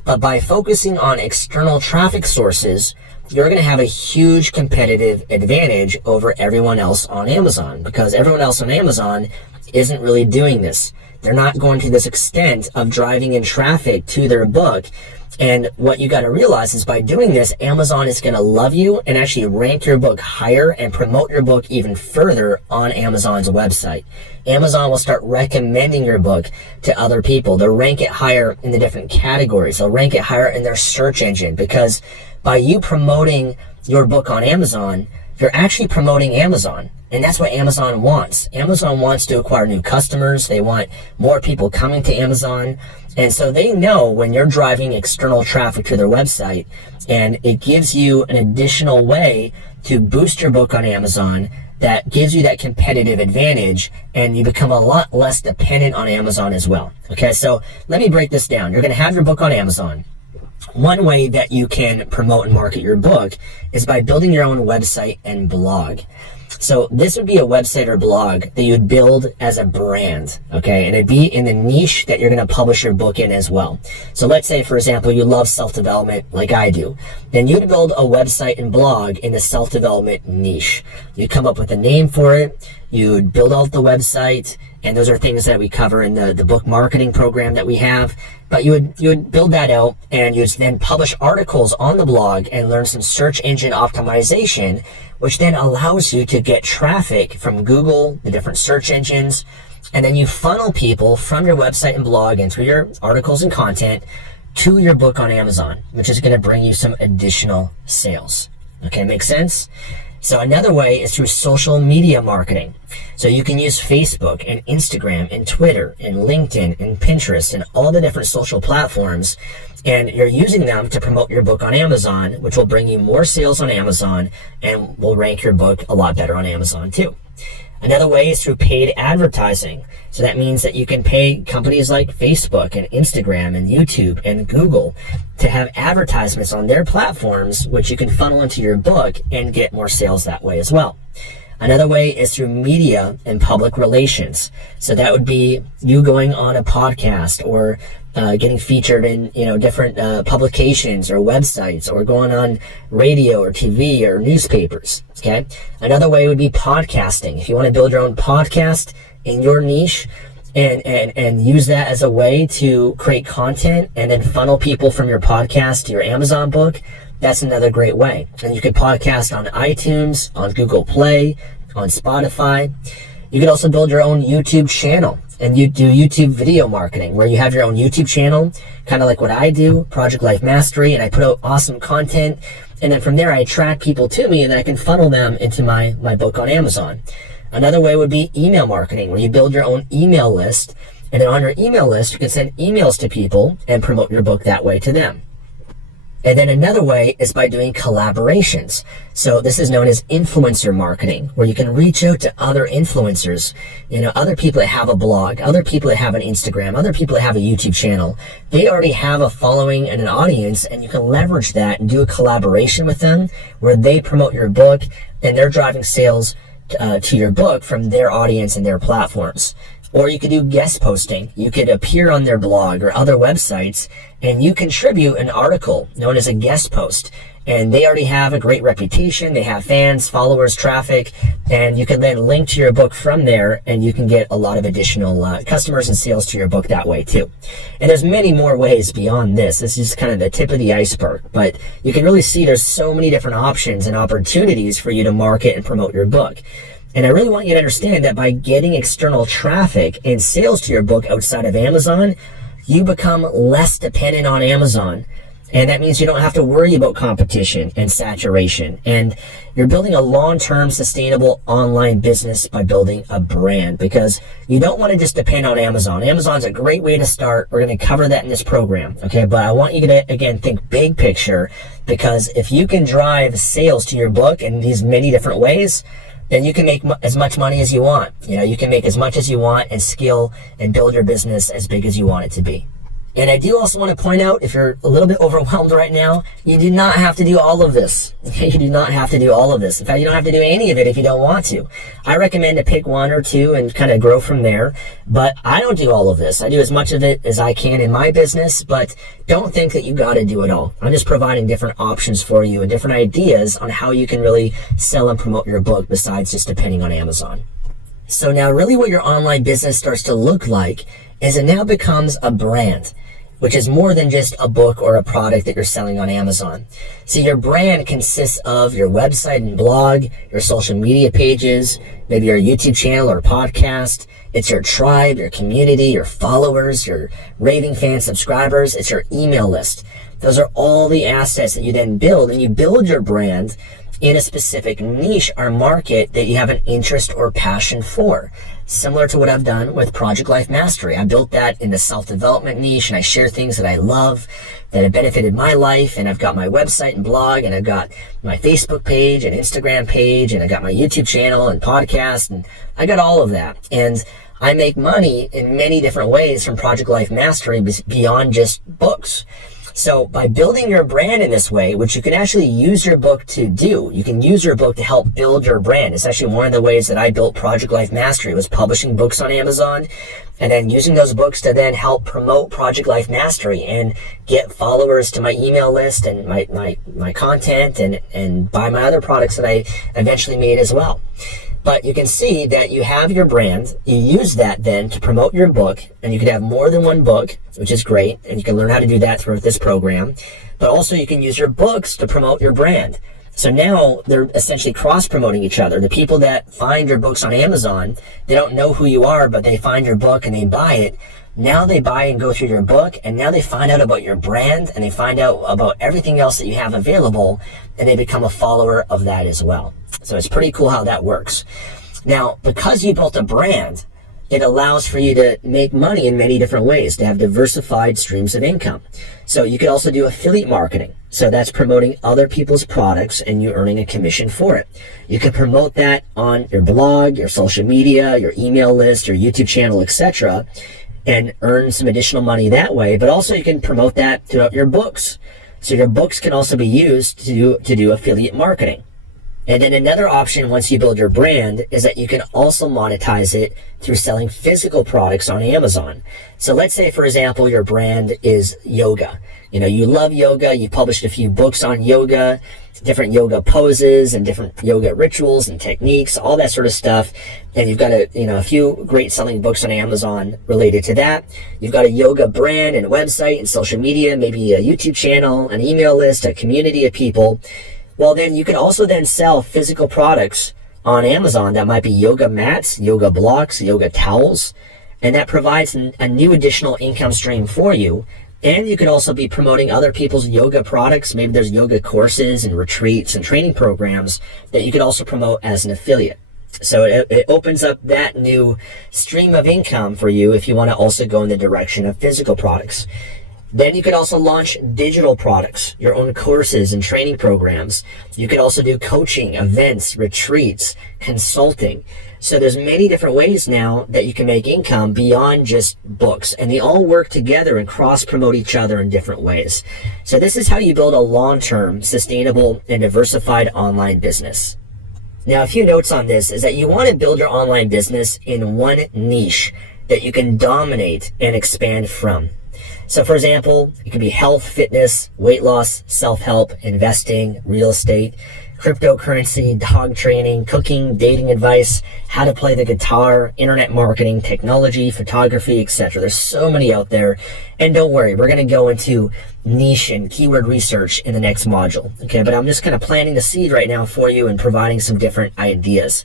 But by focusing on external traffic sources, you're going to have a huge competitive advantage over everyone else on Amazon, because everyone else on Amazon isn't really doing this. They're not going to this extent of driving in traffic to their book. And what you got to realize is by doing this, Amazon is going to love you and actually rank your book higher and promote your book even further on Amazon's website. Amazon will start recommending your book to other people. They'll rank it higher in the different categories. They'll rank it higher in their search engine, because by you promoting your book on Amazon, you're actually promoting Amazon. And that's what Amazon wants. Amazon wants to acquire new customers. They want more people coming to Amazon. And so they know when you're driving external traffic to their website, and it gives you an additional way to boost your book on Amazon that gives you that competitive advantage, and you become a lot less dependent on Amazon as well. Okay, so let me break this down. You're going to have your book on Amazon. One way that you can promote and market your book is by building your own website and blog. So this would be a website or blog that you would build as a brand, okay? And it'd be in the niche that you're going to publish your book in as well. So let's say, for example, you love self-development like I do. Then you'd build a website and blog in the self-development niche. You'd come up with a name for it. You'd build out the website. And those are things that we cover in the book marketing program that we have. But you would build that out, and you'd then publish articles on the blog and learn some search engine optimization, which then allows you to get traffic from Google, the different search engines, and then you funnel people from your website and blog and through your articles and content to your book on Amazon, which is going to bring you some additional sales. Okay, make sense? So another way is through social media marketing. So you can use Facebook and Instagram and Twitter and LinkedIn and Pinterest and all the different social platforms, and you're using them to promote your book on Amazon, which will bring you more sales on Amazon and will rank your book a lot better on Amazon too. Another way is through paid advertising. So that means that you can pay companies like Facebook and Instagram and YouTube and Google to have advertisements on their platforms, which you can funnel into your book and get more sales that way as well. Another way is through media and public relations. So that would be you going on a podcast or getting featured in different publications or websites, or going on radio or TV or newspapers. Okay. Another way would be podcasting. If you want to build your own podcast in your niche and use that as a way to create content and then funnel people from your podcast to your Amazon book, that's another great way. And you could podcast on iTunes, on Google Play, on Spotify. You could also build your own YouTube channel, and you do YouTube video marketing, where you have your own YouTube channel, kind of like what I do, Project Life Mastery, and I put out awesome content. And then from there, I attract people to me, and then I can funnel them into my book on Amazon. Another way would be email marketing, where you build your own email list, and then on your email list, you can send emails to people and promote your book that way to them. And then another way is by doing collaborations. So this is known as influencer marketing, where you can reach out to other influencers, other people that have a blog, other people that have an Instagram, other people that have a YouTube channel. They already have a following and an audience, and you can leverage that and do a collaboration with them where they promote your book and they're driving sales to your book from their audience and their platforms. Or you could do guest posting. You could appear on their blog or other websites, and you contribute an article known as a guest post. And they already have a great reputation. They have fans, followers, traffic, and you can then link to your book from there, and you can get a lot of additional customers and sales to your book that way too. And there's many more ways beyond this. This is kind of the tip of the iceberg, but you can really see there's so many different options and opportunities for you to market and promote your book. And I really want you to understand that by getting external traffic and sales to your book outside of Amazon, you become less dependent on Amazon. And that means you don't have to worry about competition and saturation. And you're building a long-term sustainable online business by building a brand, because you don't want to just depend on Amazon. Amazon's a great way to start. We're going to cover that in this program. Okay. But I want you to, again, think big picture, because if you can drive sales to your book in these many different ways, then you can make as much money as you want. You can make as much as you want and scale and build your business as big as you want it to be. And I do also want to point out, if you're a little bit overwhelmed right now, you do not have to do all of this. Okay, you do not have to do all of this. In fact, you don't have to do any of it if you don't want to. I recommend to pick one or two and kind of grow from there. But I don't do all of this. I do as much of it as I can in my business, but don't think that you got to do it all. I'm just providing different options for you and different ideas on how you can really sell and promote your book besides just depending on Amazon. So now really what your online business starts to look like is it now becomes a brand, which is more than just a book or a product that you're selling on Amazon. So your brand consists of your website and blog, your social media pages, maybe your YouTube channel or podcast. It's your tribe, your community, your followers, your raving fan subscribers. It's your email list. Those are all the assets that you then build, and you build your brand in a specific niche or market that you have an interest or passion for. Similar to what I've done with Project Life Mastery. I built that in the self-development niche, and I share things that I love, that have benefited my life, and I've got my website and blog, and I've got my Facebook page and Instagram page, and I got my YouTube channel and podcast, and I got all of that. And I make money in many different ways from Project Life Mastery beyond just books. So by building your brand in this way, which you can actually use your book to do, you can use your book to help build your brand. It's actually one of the ways that I built Project Life Mastery, was publishing books on Amazon and then using those books to then help promote Project Life Mastery and get followers to my email list and my content and buy my other products that I eventually made as well. But you can see that you have your brand. You use that then to promote your book, and you can have more than one book, which is great. And you can learn how to do that through this program. But also you can use your books to promote your brand. So now they're essentially cross-promoting each other. The people that find your books on Amazon, they don't know who you are, but they find your book and they buy it. Now they buy and go through your book, and now they find out about your brand, and they find out about everything else that you have available, and they become a follower of that as well. So it's pretty cool how that works. Now, because you built a brand, it allows for you to make money in many different ways, to have diversified streams of income. So you could also do affiliate marketing. So that's promoting other people's products and you earning a commission for it. You can promote that on your blog, your social media, your email list, your YouTube channel, etc., and earn some additional money that way. But also you can promote that throughout your books. So your books can also be used to do affiliate marketing. And then another option once you build your brand is that you can also monetize it through selling physical products on Amazon. So let's say, for example, your brand is yoga. You love yoga, you published a few books on yoga, different yoga poses and different yoga rituals and techniques, all that sort of stuff. And you've got a few great selling books on Amazon related to that. You've got a yoga brand and website and social media, maybe a YouTube channel, an email list, a community of people. Well, then you can also then sell physical products on Amazon that might be yoga mats, yoga blocks, yoga towels, and that provides a new additional income stream for you. And you could also be promoting other people's yoga products. Maybe there's yoga courses and retreats and training programs that you could also promote as an affiliate. So it opens up that new stream of income for you if you want to also go in the direction of physical products. Then you could also launch digital products, your own courses and training programs. You could also do coaching, events, retreats, consulting. So there's many different ways now that you can make income beyond just books, and they all work together and cross-promote each other in different ways. So this is how you build a long-term, sustainable, and diversified online business. Now, a few notes on this is that you want to build your online business in one niche that you can dominate and expand from. So for example, it can be health, fitness, weight loss, self-help, investing, real estate, cryptocurrency, dog training, cooking, dating advice, how to play the guitar, internet marketing, technology, photography, etc. There's so many out there. And don't worry, we're going to go into niche and keyword research in the next module. Okay, but I'm just kind of planting the seed right now for you and providing some different ideas.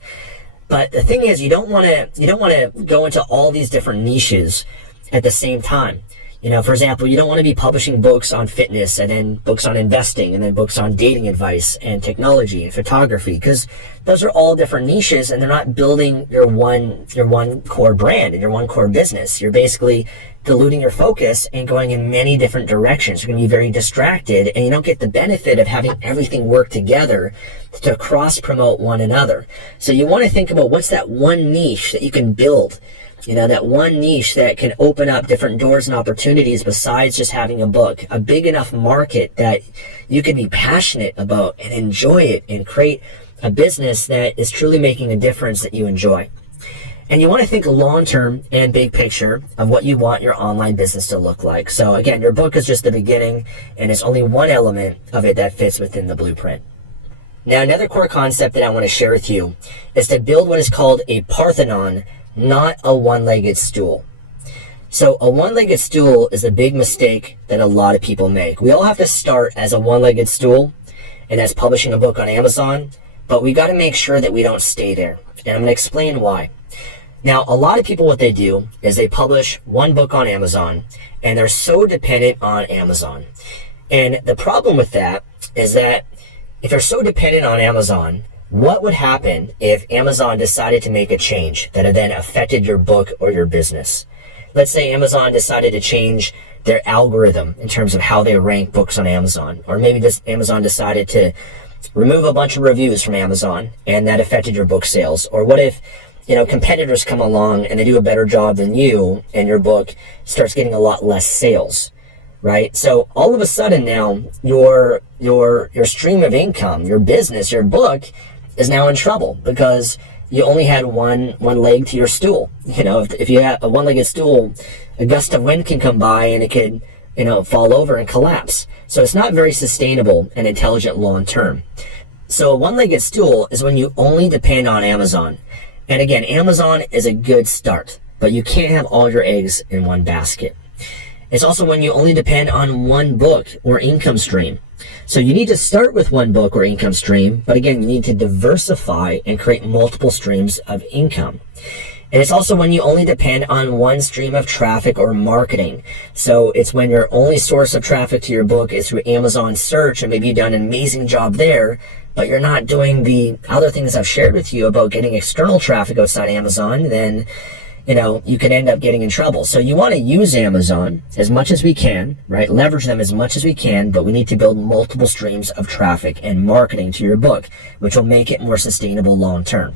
But the thing is, you don't want to go into all these different niches at the same time. For example, you don't want to be publishing books on fitness and then books on investing and then books on dating advice and technology and photography, because those are all different niches and they're not building your one core brand and your one core business. You're basically diluting your focus and going in many different directions. You're going to be very distracted, and you don't get the benefit of having everything work together to cross promote one another. So you want to think about what's that one niche that you can build. That one niche that can open up different doors and opportunities besides just having a book, a big enough market that you can be passionate about and enjoy it and create a business that is truly making a difference that you enjoy. And you want to think long-term and big picture of what you want your online business to look like. So again, your book is just the beginning, and it's only one element of it that fits within the blueprint. Now, another core concept that I want to share with you is to build what is called a Parthenon, not a one-legged stool. So a one-legged stool is a big mistake that a lot of people make. We all have to start as a one-legged stool, and that's publishing a book on Amazon, but we got to make sure that we don't stay there. And I'm going to explain why. Now, a lot of people, what they do is they publish one book on Amazon, and they're so dependent on Amazon. And the problem with that is that if you're so dependent on Amazon, what would happen if Amazon decided to make a change that then affected your book or your business? Let's say Amazon decided to change their algorithm in terms of how they rank books on Amazon. Or maybe Amazon decided to remove a bunch of reviews from Amazon and that affected your book sales. Or what if competitors come along and they do a better job than you and your book starts getting a lot less sales? Right? So all of a sudden now your stream of income, your business, your book is now in trouble because you only had one leg to your stool. If you have a one-legged stool, a gust of wind can come by and it could, fall over and collapse. So it's not very sustainable and intelligent long-term. So a one-legged stool is when you only depend on Amazon. And again, Amazon is a good start, but you can't have all your eggs in one basket. It's also when you only depend on one book or income stream. So you need to start with one book or income stream, but again, you need to diversify and create multiple streams of income. And it's also when you only depend on one stream of traffic or marketing. So it's when your only source of traffic to your book is through Amazon search, and maybe you've done an amazing job there, but you're not doing the other things I've shared with you about getting external traffic outside Amazon, then you could end up getting in trouble. So you want to use Amazon as much as we can, right? Leverage them as much as we can, but we need to build multiple streams of traffic and marketing to your book, which will make it more sustainable long term.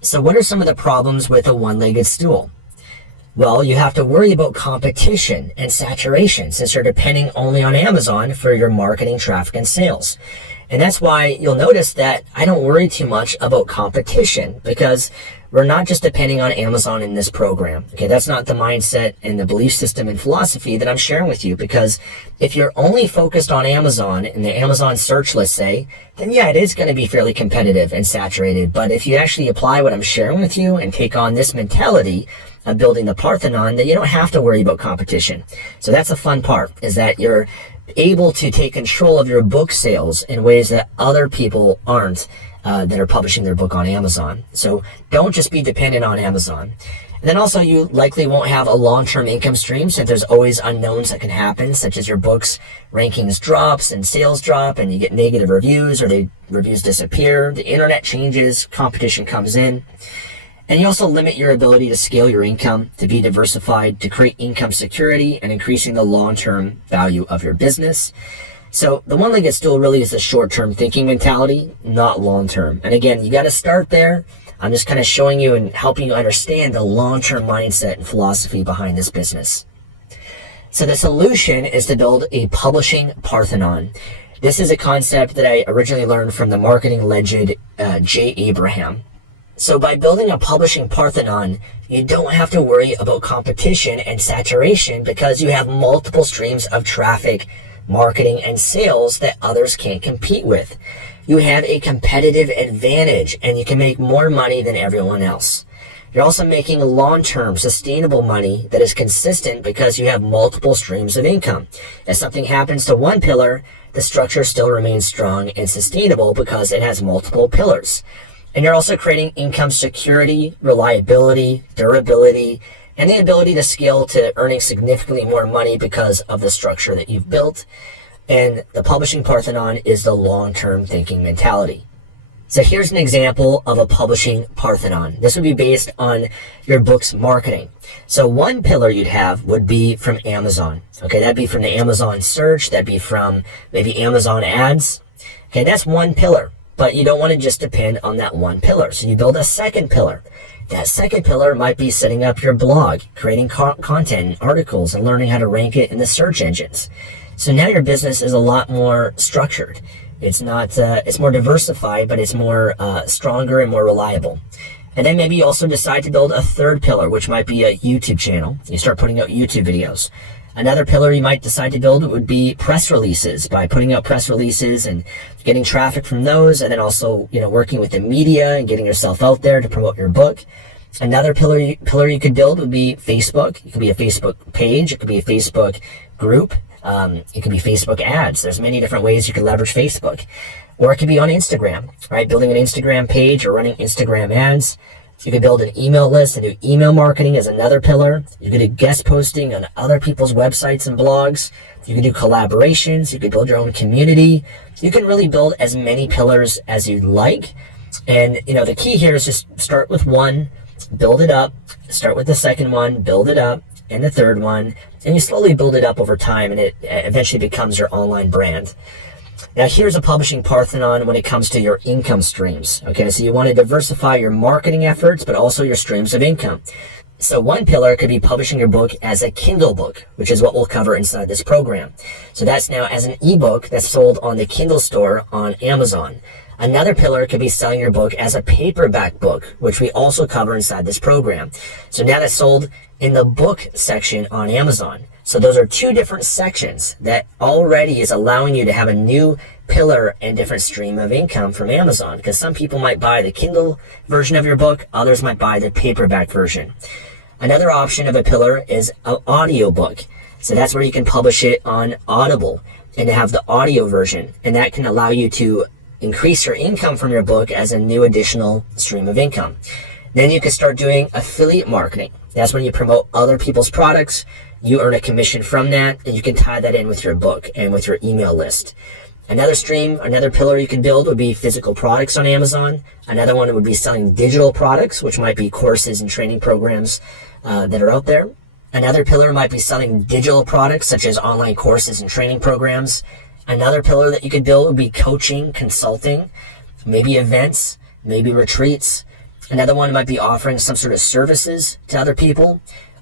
So what are some of the problems with a one-legged stool? Well, you have to worry about competition and saturation since you're depending only on Amazon for your marketing, traffic, and sales. And that's why you'll notice that I don't worry too much about competition because we're not just depending on Amazon in this program. Okay, that's not the mindset and the belief system and philosophy that I'm sharing with you, because if you're only focused on Amazon and the Amazon search, let's say, then yeah, it is going to be fairly competitive and saturated. But if you actually apply what I'm sharing with you and take on this mentality of building the Parthenon, then you don't have to worry about competition. So that's the fun part, is that you're able to take control of your book sales in ways that other people aren't, that are publishing their book on Amazon. So don't just be dependent on Amazon. And then also you likely won't have a long-term income stream, so there's always unknowns that can happen, such as your book's rankings drops and sales drop and you get negative reviews or the reviews disappear, the internet changes, competition comes in. And you also limit your ability to scale your income, to be diversified, to create income security and increasing the long-term value of your business. So the one-legged stool really is a short-term thinking mentality, not long-term. And again, you got to start there. I'm just kind of showing you and helping you understand the long-term mindset and philosophy behind this business. So the solution is to build a publishing Parthenon. This is a concept that I originally learned from the marketing legend Jay Abraham. So by building a publishing Parthenon, you don't have to worry about competition and saturation because you have multiple streams of traffic, marketing, and sales that others can't compete with. You have a competitive advantage and you can make more money than everyone else. You're also making long-term sustainable money that is consistent because you have multiple streams of income. If something happens to one pillar, the structure still remains strong and sustainable because it has multiple pillars. And you're also creating income security, reliability, durability, and the ability to scale to earning significantly more money because of the structure that you've built. And the publishing Parthenon is the long-term thinking mentality. So here's an example of a publishing Parthenon. This would be based on your book's marketing. So one pillar you'd have would be from Amazon. Okay, that'd be from the Amazon search. That'd be from maybe Amazon ads. Okay, that's one pillar, but you don't want to just depend on that one pillar. So you build a second pillar. That second pillar might be setting up your blog, creating content and articles, and learning how to rank it in the search engines. So now your business is a lot more structured. It's not, it's more diversified, but it's more stronger and more reliable. And then maybe you also decide to build a third pillar, which might be a YouTube channel. You start putting out YouTube videos. Another pillar you might decide to build would be press releases, by putting out press releases and getting traffic from those, and then also, working with the media and getting yourself out there to promote your book. Another pillar you could build would be Facebook. It could be a Facebook page. It could be a Facebook group. It could be Facebook ads. There's many different ways you can leverage Facebook. Or it could be on Instagram, right? Building an Instagram page or running Instagram ads. You could build an email list and do email marketing as another pillar. You could do guest posting on other people's websites and blogs. You could do collaborations. You could build your own community. You can really build as many pillars as you'd like. And, the key here is just start with one, build it up, start with the second one, build it up, and the third one, and you slowly build it up over time, and it eventually becomes your online brand. Now, here's a publishing Parthenon when it comes to your income streams. Okay, so you want to diversify your marketing efforts, but also your streams of income. So one pillar could be publishing your book as a Kindle book, which is what we'll cover inside this program. So that's now as an ebook that's sold on the Kindle store on Amazon. Another pillar could be selling your book as a paperback book, which we also cover inside this program. So now that's sold in the book section on Amazon. So those are two different sections that already is allowing you to have a new pillar and different stream of income from Amazon, because some people might buy the Kindle version of your book, others might buy the paperback version. Another option of a pillar is an audio book. So that's where you can publish it on Audible and to have the audio version, and that can allow you to increase your income from your book as a new additional stream of income. Then you can start doing affiliate marketing. That's when you promote other people's products. You earn a commission from that, and you can tie that in with your book and with your email list. Another pillar you can build would be physical products on Amazon. Another one would be selling digital products, which might be courses and training programs that are out there. Another pillar might be selling digital products, such as online courses and training programs. Another pillar that you could build would be coaching, consulting, maybe events, maybe retreats. Another one might be offering some sort of services to other people.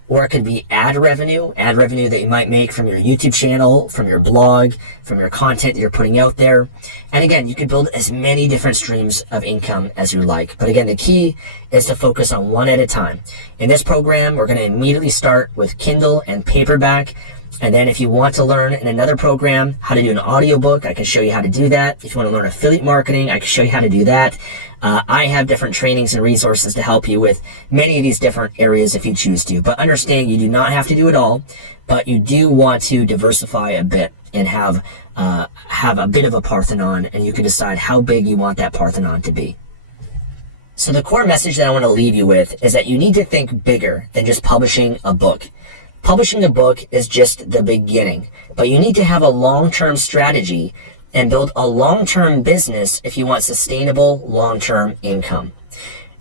Or it could be ad revenue that you might make from your YouTube channel, from your blog, from your content that you're putting out there. And again, you can build as many different streams of income as you like. But again, the key is to focus on one at a time. In this program, we're going to immediately start with Kindle and paperback. And then if you want to learn in another program how to do an audiobook, I can show you how to do that. If you want to learn affiliate marketing, I can show you how to do that. I have different trainings and resources to help you with many of these different areas if you choose to. But understand, you do not have to do it all, but you do want to diversify a bit and have a bit of a Parthenon, and you can decide how big you want that Parthenon to be. So the core message that I want to leave you with is that you need to think bigger than just publishing a book. Publishing a book is just the beginning, but you need to have a long-term strategy and build a long-term business if you want sustainable long-term income.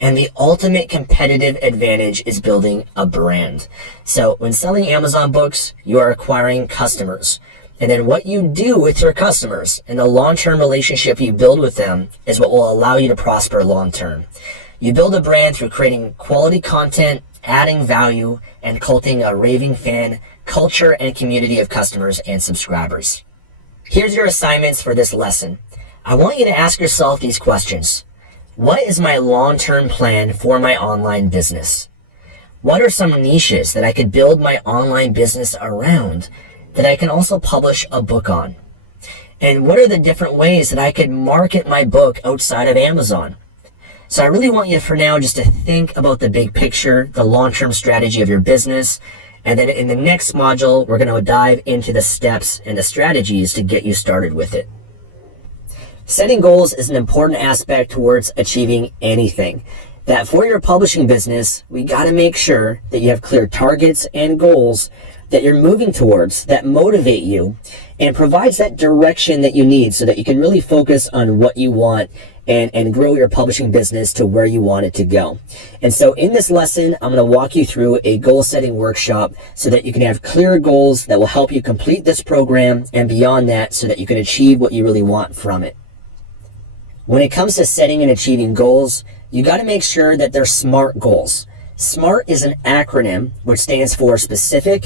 And the ultimate competitive advantage is building a brand. So when selling Amazon books, you are acquiring customers. And then what you do with your customers and the long-term relationship you build with them is what will allow you to prosper long-term. You build a brand through creating quality content, adding value, and cultivating a raving fan culture and community of customers and subscribers. Here's your assignments for this lesson. I want you to ask yourself these questions. What is my long-term plan for my online business? What are some niches that I could build my online business around that I can also publish a book on? And what are the different ways that I could market my book outside of Amazon? So I really want you for now just to think about the big picture, the long-term strategy of your business. And then in the next module, we're going to dive into the steps and the strategies to get you started with it. Setting goals is an important aspect towards achieving anything. that for your publishing business, we got to make sure that you have clear targets and goals that you're moving towards that motivate you and provides that direction that you need so that you can really focus on what you want and grow your publishing business to where you want it to go. And so in this lesson, I'm going to walk you through a goal setting workshop so that you can have clear goals that will help you complete this program and beyond that so that you can achieve what you really want from it. When it comes to setting and achieving goals, you got to make sure that they're SMART goals. SMART is an acronym which stands for specific,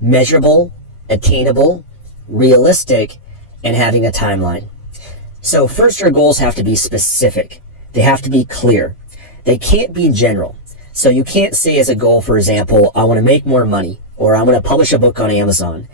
measurable, attainable, realistic, and having a timeline. So first, your goals have to be specific. They have to be clear. They can't be general. So you can't say as a goal, for example, I want to make more money, or I want to publish a book on Amazon.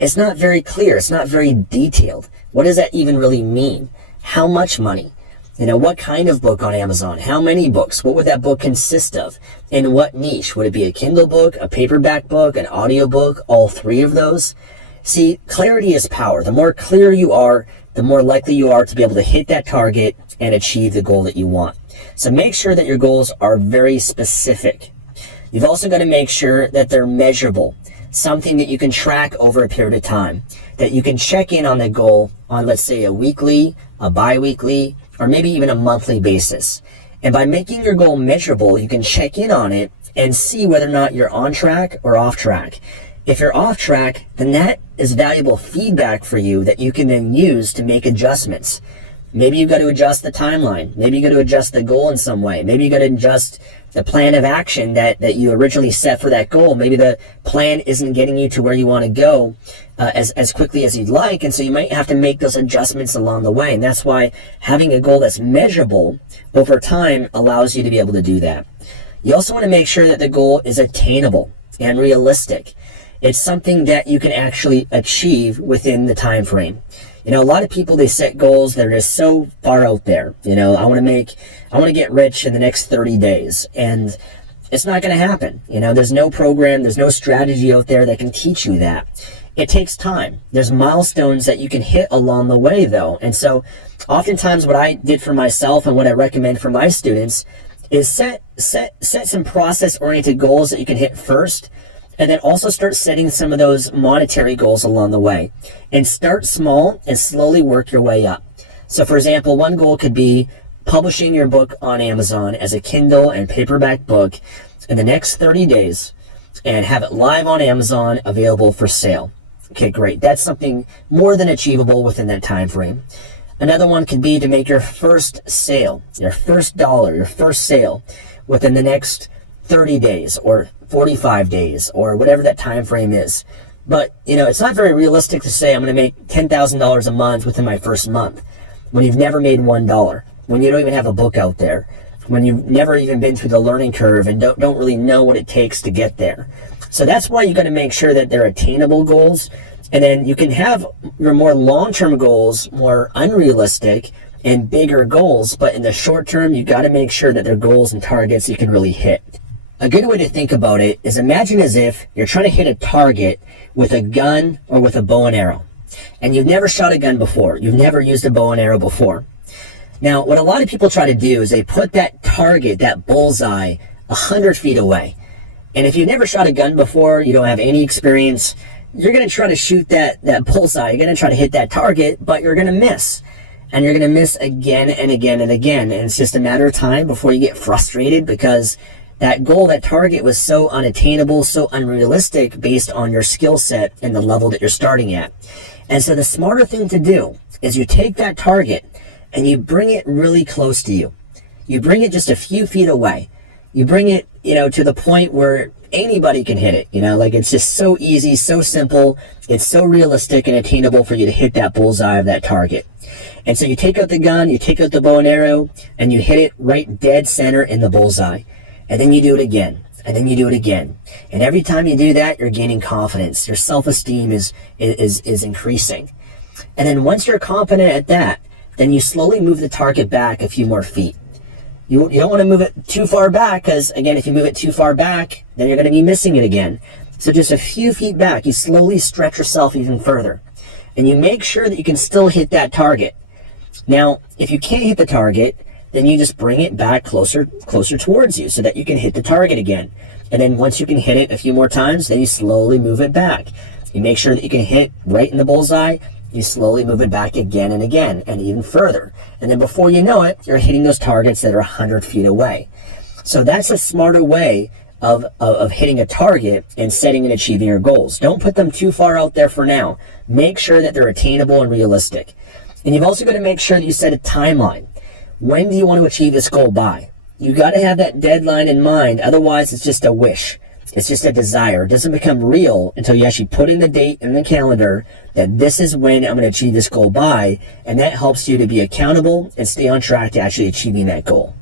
It's not very clear. It's not very detailed. What does that even really mean? How much money? What kind of book on Amazon? How many books? What would that book consist of? In what niche? Would it be a Kindle book, a paperback book, an audio book, all three of those? See, clarity is power. The more clear you are, the more likely you are to be able to hit that target and achieve the goal that you want. So make sure that your goals are very specific. You've also got to make sure that they're measurable, something that you can track over a period of time, that you can check in on the goal on, let's say, a weekly, a bi-weekly, or maybe even a monthly basis. And by making your goal measurable, you can check in on it and see whether or not you're on track or off track. If you're off track, then that is valuable feedback for you that you can then use to make adjustments. Maybe you've got to adjust the timeline. Maybe you've got to adjust the goal in some way. Maybe you've got to adjust the plan of action that you originally set for that goal. Maybe the plan isn't getting you to where you want to go as quickly as you'd like, and so you might have to make those adjustments along the way. And that's why having a goal that's measurable over time allows you to be able to do that. You also want to make sure that the goal is attainable and realistic. It's something that you can actually achieve within the time frame. A lot of people, they set goals that are just so far out there. I want to get rich in the next 30 days. And it's not going to happen. There's no program, there's no strategy out there that can teach you that. It takes time. There's milestones that you can hit along the way, though. And so oftentimes what I did for myself and what I recommend for my students is set some process-oriented goals that you can hit first, and then also start setting some of those monetary goals along the way. And start small and slowly work your way up. So for example, one goal could be publishing your book on Amazon as a Kindle and paperback book in the next 30 days and have it live on Amazon available for sale. Okay, great. That's something more than achievable within that time frame. Another one could be to make your first sale, your first dollar, your first sale within the next 30 days or 45 days or whatever that time frame is. But, it's not very realistic to say I'm going to make $10,000 a month within my first month when you've never made $1, when you don't even have a book out there, when you've never even been through the learning curve and don't really know what it takes to get there. So that's why you got to make sure that they're attainable goals. And then you can have your more long-term goals, more unrealistic and bigger goals. But in the short term, you got to make sure that they're goals and targets you can really hit. A good way to think about it is imagine as if you're trying to hit a target with a gun or with a bow and arrow. And you've never shot a gun before. You've never used a bow and arrow before. Now, what a lot of people try to do is they put that target, that bullseye, 100 feet away. And if you've never shot a gun before, you don't have any experience, you're going to try to shoot that bullseye. You're going to try to hit that target, but you're going to miss. And you're going to miss again and again and again. And it's just a matter of time before you get frustrated because that goal, that target was so unattainable, so unrealistic based on your skill set and the level that you're starting at. And so the smarter thing to do is you take that target and you bring it really close to you. You bring it just a few feet away. You bring it, to the point where anybody can hit it, it's just so easy, so simple. It's so realistic and attainable for you to hit that bullseye of that target. And so you take out the gun, you take out the bow and arrow, and you hit it right dead center in the bullseye. And then you do it again, and then you do it again. And every time you do that, you're gaining confidence. Your self-esteem is increasing. And then once you're confident at that, then you slowly move the target back a few more feet. You don't want to move it too far back because, again, if you move it too far back, then you're going to be missing it again. So just a few feet back, you slowly stretch yourself even further. And you make sure that you can still hit that target. Now, if you can't hit the target, then you just bring it back closer towards you so that you can hit the target again. And then once you can hit it a few more times, then you slowly move it back. You make sure that you can hit right in the bullseye. You slowly move it back again and again and even further. And then before you know it, you're hitting those targets that are 100 feet away. So that's a smarter way of hitting a target and setting and achieving your goals. Don't put them too far out there for now. Make sure that they're attainable and realistic. And you've also got to make sure that you set a timeline. When do you want to achieve this goal by? You got to have that deadline in mind. Otherwise, it's just a wish. It's just a desire. It doesn't become real until you actually put in the date in the calendar that this is when I'm going to achieve this goal by, and that helps you to be accountable and stay on track to actually achieving that goal.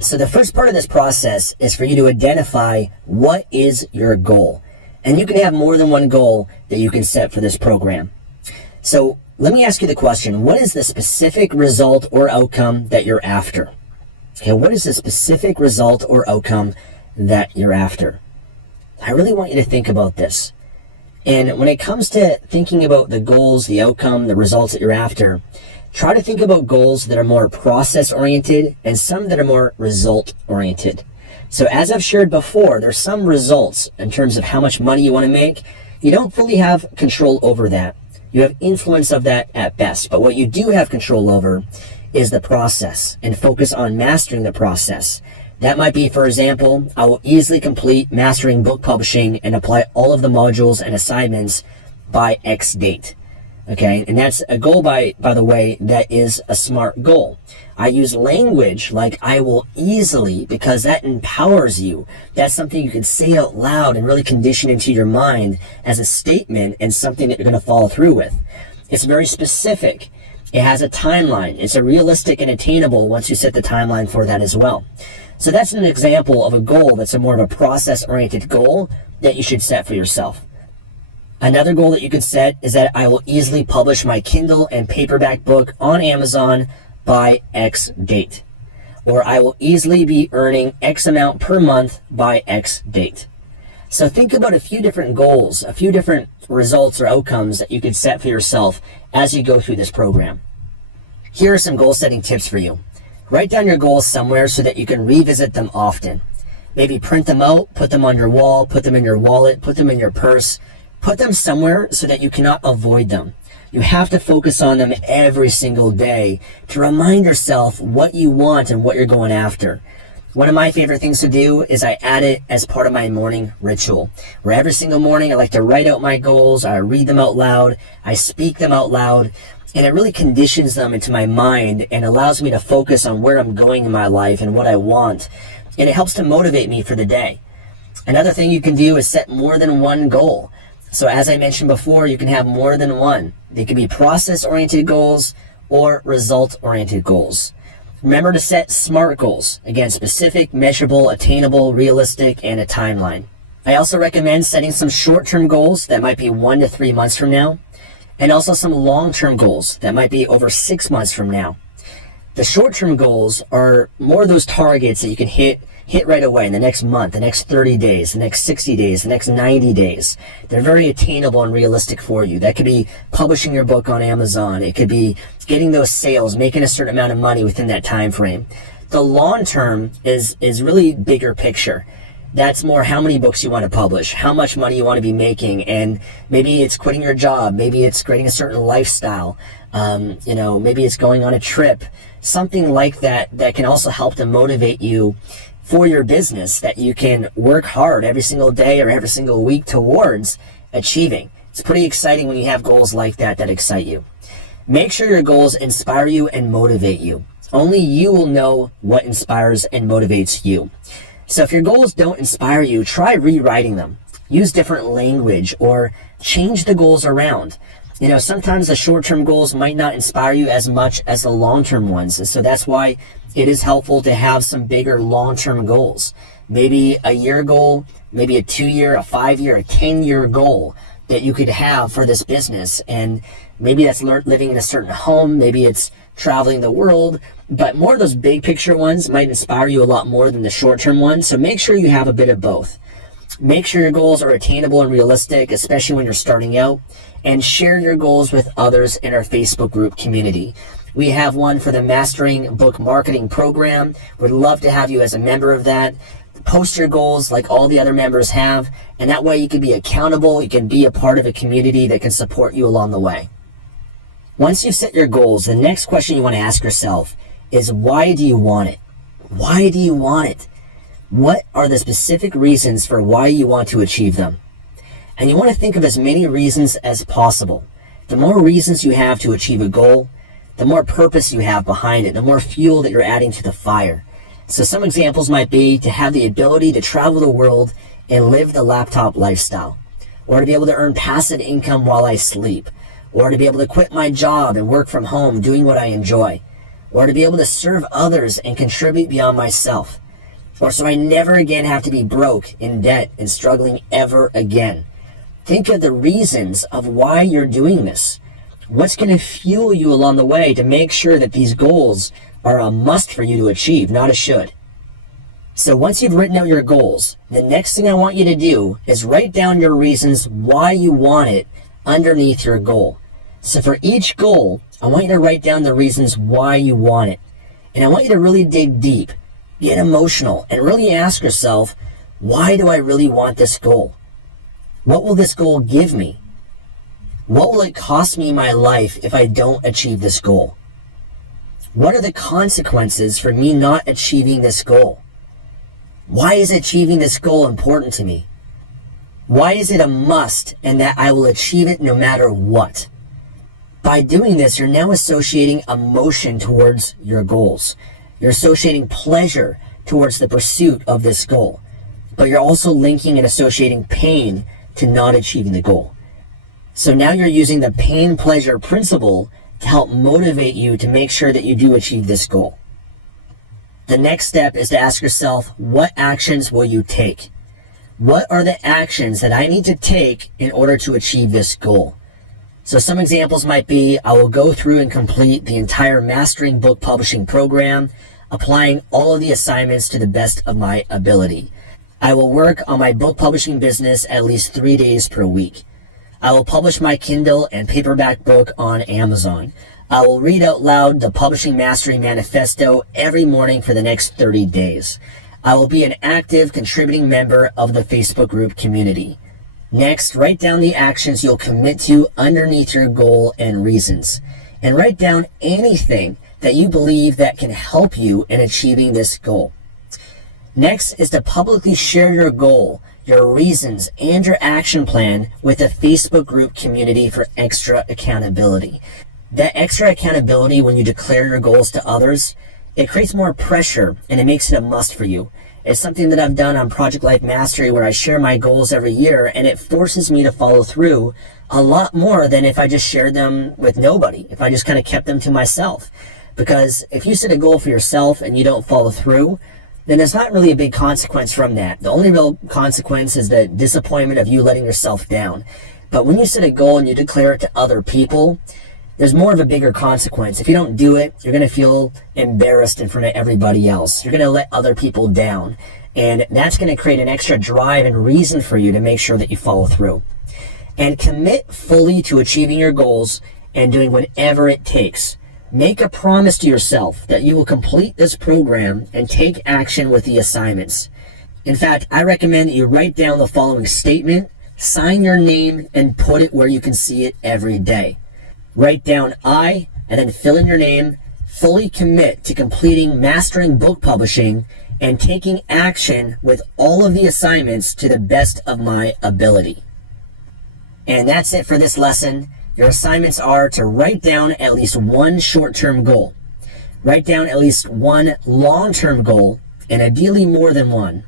So the first part of this process is for you to identify what is your goal. And you can have more than one goal that you can set for this program. So let me ask you the question, what is the specific result or outcome that you're after? Okay, what is the specific result or outcome that you're after? I really want you to think about this. And when it comes to thinking about the goals, the outcome, the results that you're after, try to think about goals that are more process-oriented and some that are more result-oriented. So as I've shared before, there's some results in terms of how much money you want to make. You don't fully have control over that. You have influence of that at best. But what you do have control over is the process, and focus on mastering the process. That might be, for example, I will easily complete mastering book publishing and apply all of the modules and assignments by X date. Okay, and that's a goal, by the way, that is a smart goal. I use language like I will easily because that empowers you. That's something you can say out loud and really condition into your mind as a statement and something that you're going to follow through with. It's very specific. It has a timeline. It's a realistic and attainable once you set the timeline for that as well. So that's an example of a goal that's a more of a process-oriented goal that you should set for yourself. Another goal that you could set is that I will easily publish my Kindle and paperback book on Amazon by X date. Or I will easily be earning X amount per month by X date. So think about a few different goals, a few different results or outcomes that you could set for yourself as you go through this program. Here are some goal setting tips for you. Write down your goals somewhere so that you can revisit them often. Maybe print them out, put them on your wall, put them in your wallet, put them in your purse. Put them somewhere so that you cannot avoid them. You have to focus on them every single day to remind yourself what you want and what you're going after. One of my favorite things to do is I add it as part of my morning ritual, where every single morning I like to write out my goals, I read them out loud, I speak them out loud, and it really conditions them into my mind and allows me to focus on where I'm going in my life and what I want. And it helps to motivate me for the day. Another thing you can do is set more than one goal. So as I mentioned before, you can have more than one. They can be process-oriented goals or result-oriented goals. Remember to set SMART goals. Again, specific, measurable, attainable, realistic, and a timeline. I also recommend setting some short-term goals that might be 1 to 3 months from now, and also some long-term goals that might be over 6 months from now. The short-term goals are more of those targets that you can hit right away in the next month, the next 30 days, the next 60 days, the next 90 days. They're very attainable and realistic for you. That could be publishing your book on Amazon. It could be getting those sales, making a certain amount of money within that time frame. The long term is really bigger picture. That's more how many books you want to publish, how much money you want to be making, and maybe it's quitting your job, maybe it's creating a certain lifestyle, maybe it's going on a trip, something like that can also help to motivate you for your business that you can work hard every single day or every single week towards achieving. It's pretty exciting when you have goals like that excite you. Make sure your goals inspire you and motivate you. Only you will know what inspires and motivates you. So if your goals don't inspire you, try rewriting them. Use different language or change the goals around. Sometimes the short-term goals might not inspire you as much as the long-term ones. And so that's why it is helpful to have some bigger long-term goals. Maybe a year goal, maybe a 2-year, a 5-year, a 10-year goal that you could have for this business. And maybe that's living in a certain home. Maybe it's traveling the world. But more of those big picture ones might inspire you a lot more than the short-term ones. So make sure you have a bit of both. Make sure your goals are attainable and realistic, especially when you're starting out. And share your goals with others in our Facebook group community. We have one for the Mastering Book Marketing Program. Would love to have you as a member of that. Post your goals like all the other members have, and that way you can be accountable, you can be a part of a community that can support you along the way. Once you've set your goals, the next question you want to ask yourself is, why do you want it? Why do you want it? What are the specific reasons for why you want to achieve them? And you want to think of as many reasons as possible. The more reasons you have to achieve a goal, the more purpose you have behind it, the more fuel that you're adding to the fire. So some examples might be to have the ability to travel the world and live the laptop lifestyle, or to be able to earn passive income while I sleep, or to be able to quit my job and work from home doing what I enjoy, or to be able to serve others and contribute beyond myself, or so I never again have to be broke, in debt, and struggling ever again. Think of the reasons of why you're doing this. What's going to fuel you along the way to make sure that these goals are a must for you to achieve, not a should? So once you've written out your goals, the next thing I want you to do is write down your reasons why you want it underneath your goal. So for each goal, I want you to write down the reasons why you want it. And I want you to really dig deep, get emotional, and really ask yourself, why do I really want this goal? What will this goal give me? What will it cost me in my life if I don't achieve this goal? What are the consequences for me not achieving this goal? Why is achieving this goal important to me? Why is it a must and that I will achieve it no matter what? By doing this, you're now associating emotion towards your goals. You're associating pleasure towards the pursuit of this goal. But you're also linking and associating pain to not achieving the goal. So now you're using the pain-pleasure principle to help motivate you to make sure that you do achieve this goal. The next step is to ask yourself, what actions will you take? What are the actions that I need to take in order to achieve this goal? So some examples might be, I will go through and complete the entire Mastering Book Publishing program, applying all of the assignments to the best of my ability. I will work on my book publishing business at least 3 days per week. I will publish my Kindle and paperback book on Amazon. I will read out loud the Publishing Mastery Manifesto every morning for the next 30 days. I will be an active contributing member of the Facebook group community. Next, write down the actions you'll commit to underneath your goal and reasons. And write down anything that you believe that can help you in achieving this goal. Next is to publicly share your goal, your reasons, and your action plan with the Facebook group community for extra accountability. That extra accountability, when you declare your goals to others, it creates more pressure and it makes it a must for you. It's something that I've done on Project Life Mastery, where I share my goals every year, and it forces me to follow through a lot more than if I just shared them with nobody, if I just kind of kept them to myself. Because if you set a goal for yourself and you don't follow through, then there's not really a big consequence from that. The only real consequence is the disappointment of you letting yourself down. But when you set a goal and you declare it to other people, there's more of a bigger consequence. If you don't do it, you're going to feel embarrassed in front of everybody else. You're going to let other people down. And that's going to create an extra drive and reason for you to make sure that you follow through. And commit fully to achieving your goals and doing whatever it takes. Make a promise to yourself that you will complete this program and take action with the assignments. In fact, I recommend that you write down the following statement, sign your name, and put it where you can see it every day. Write down I, and then fill in your name, fully commit to completing Mastering Book Publishing and taking action with all of the assignments to the best of my ability. And that's it for this lesson. Your assignments are to write down at least one short-term goal, write down at least one long-term goal, and ideally more than one.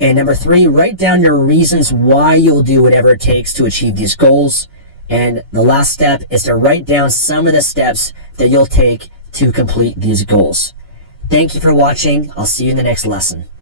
And number 3, write down your reasons why you'll do whatever it takes to achieve these goals. And the last step is to write down some of the steps that you'll take to complete these goals. Thank you for watching. I'll see you in the next lesson.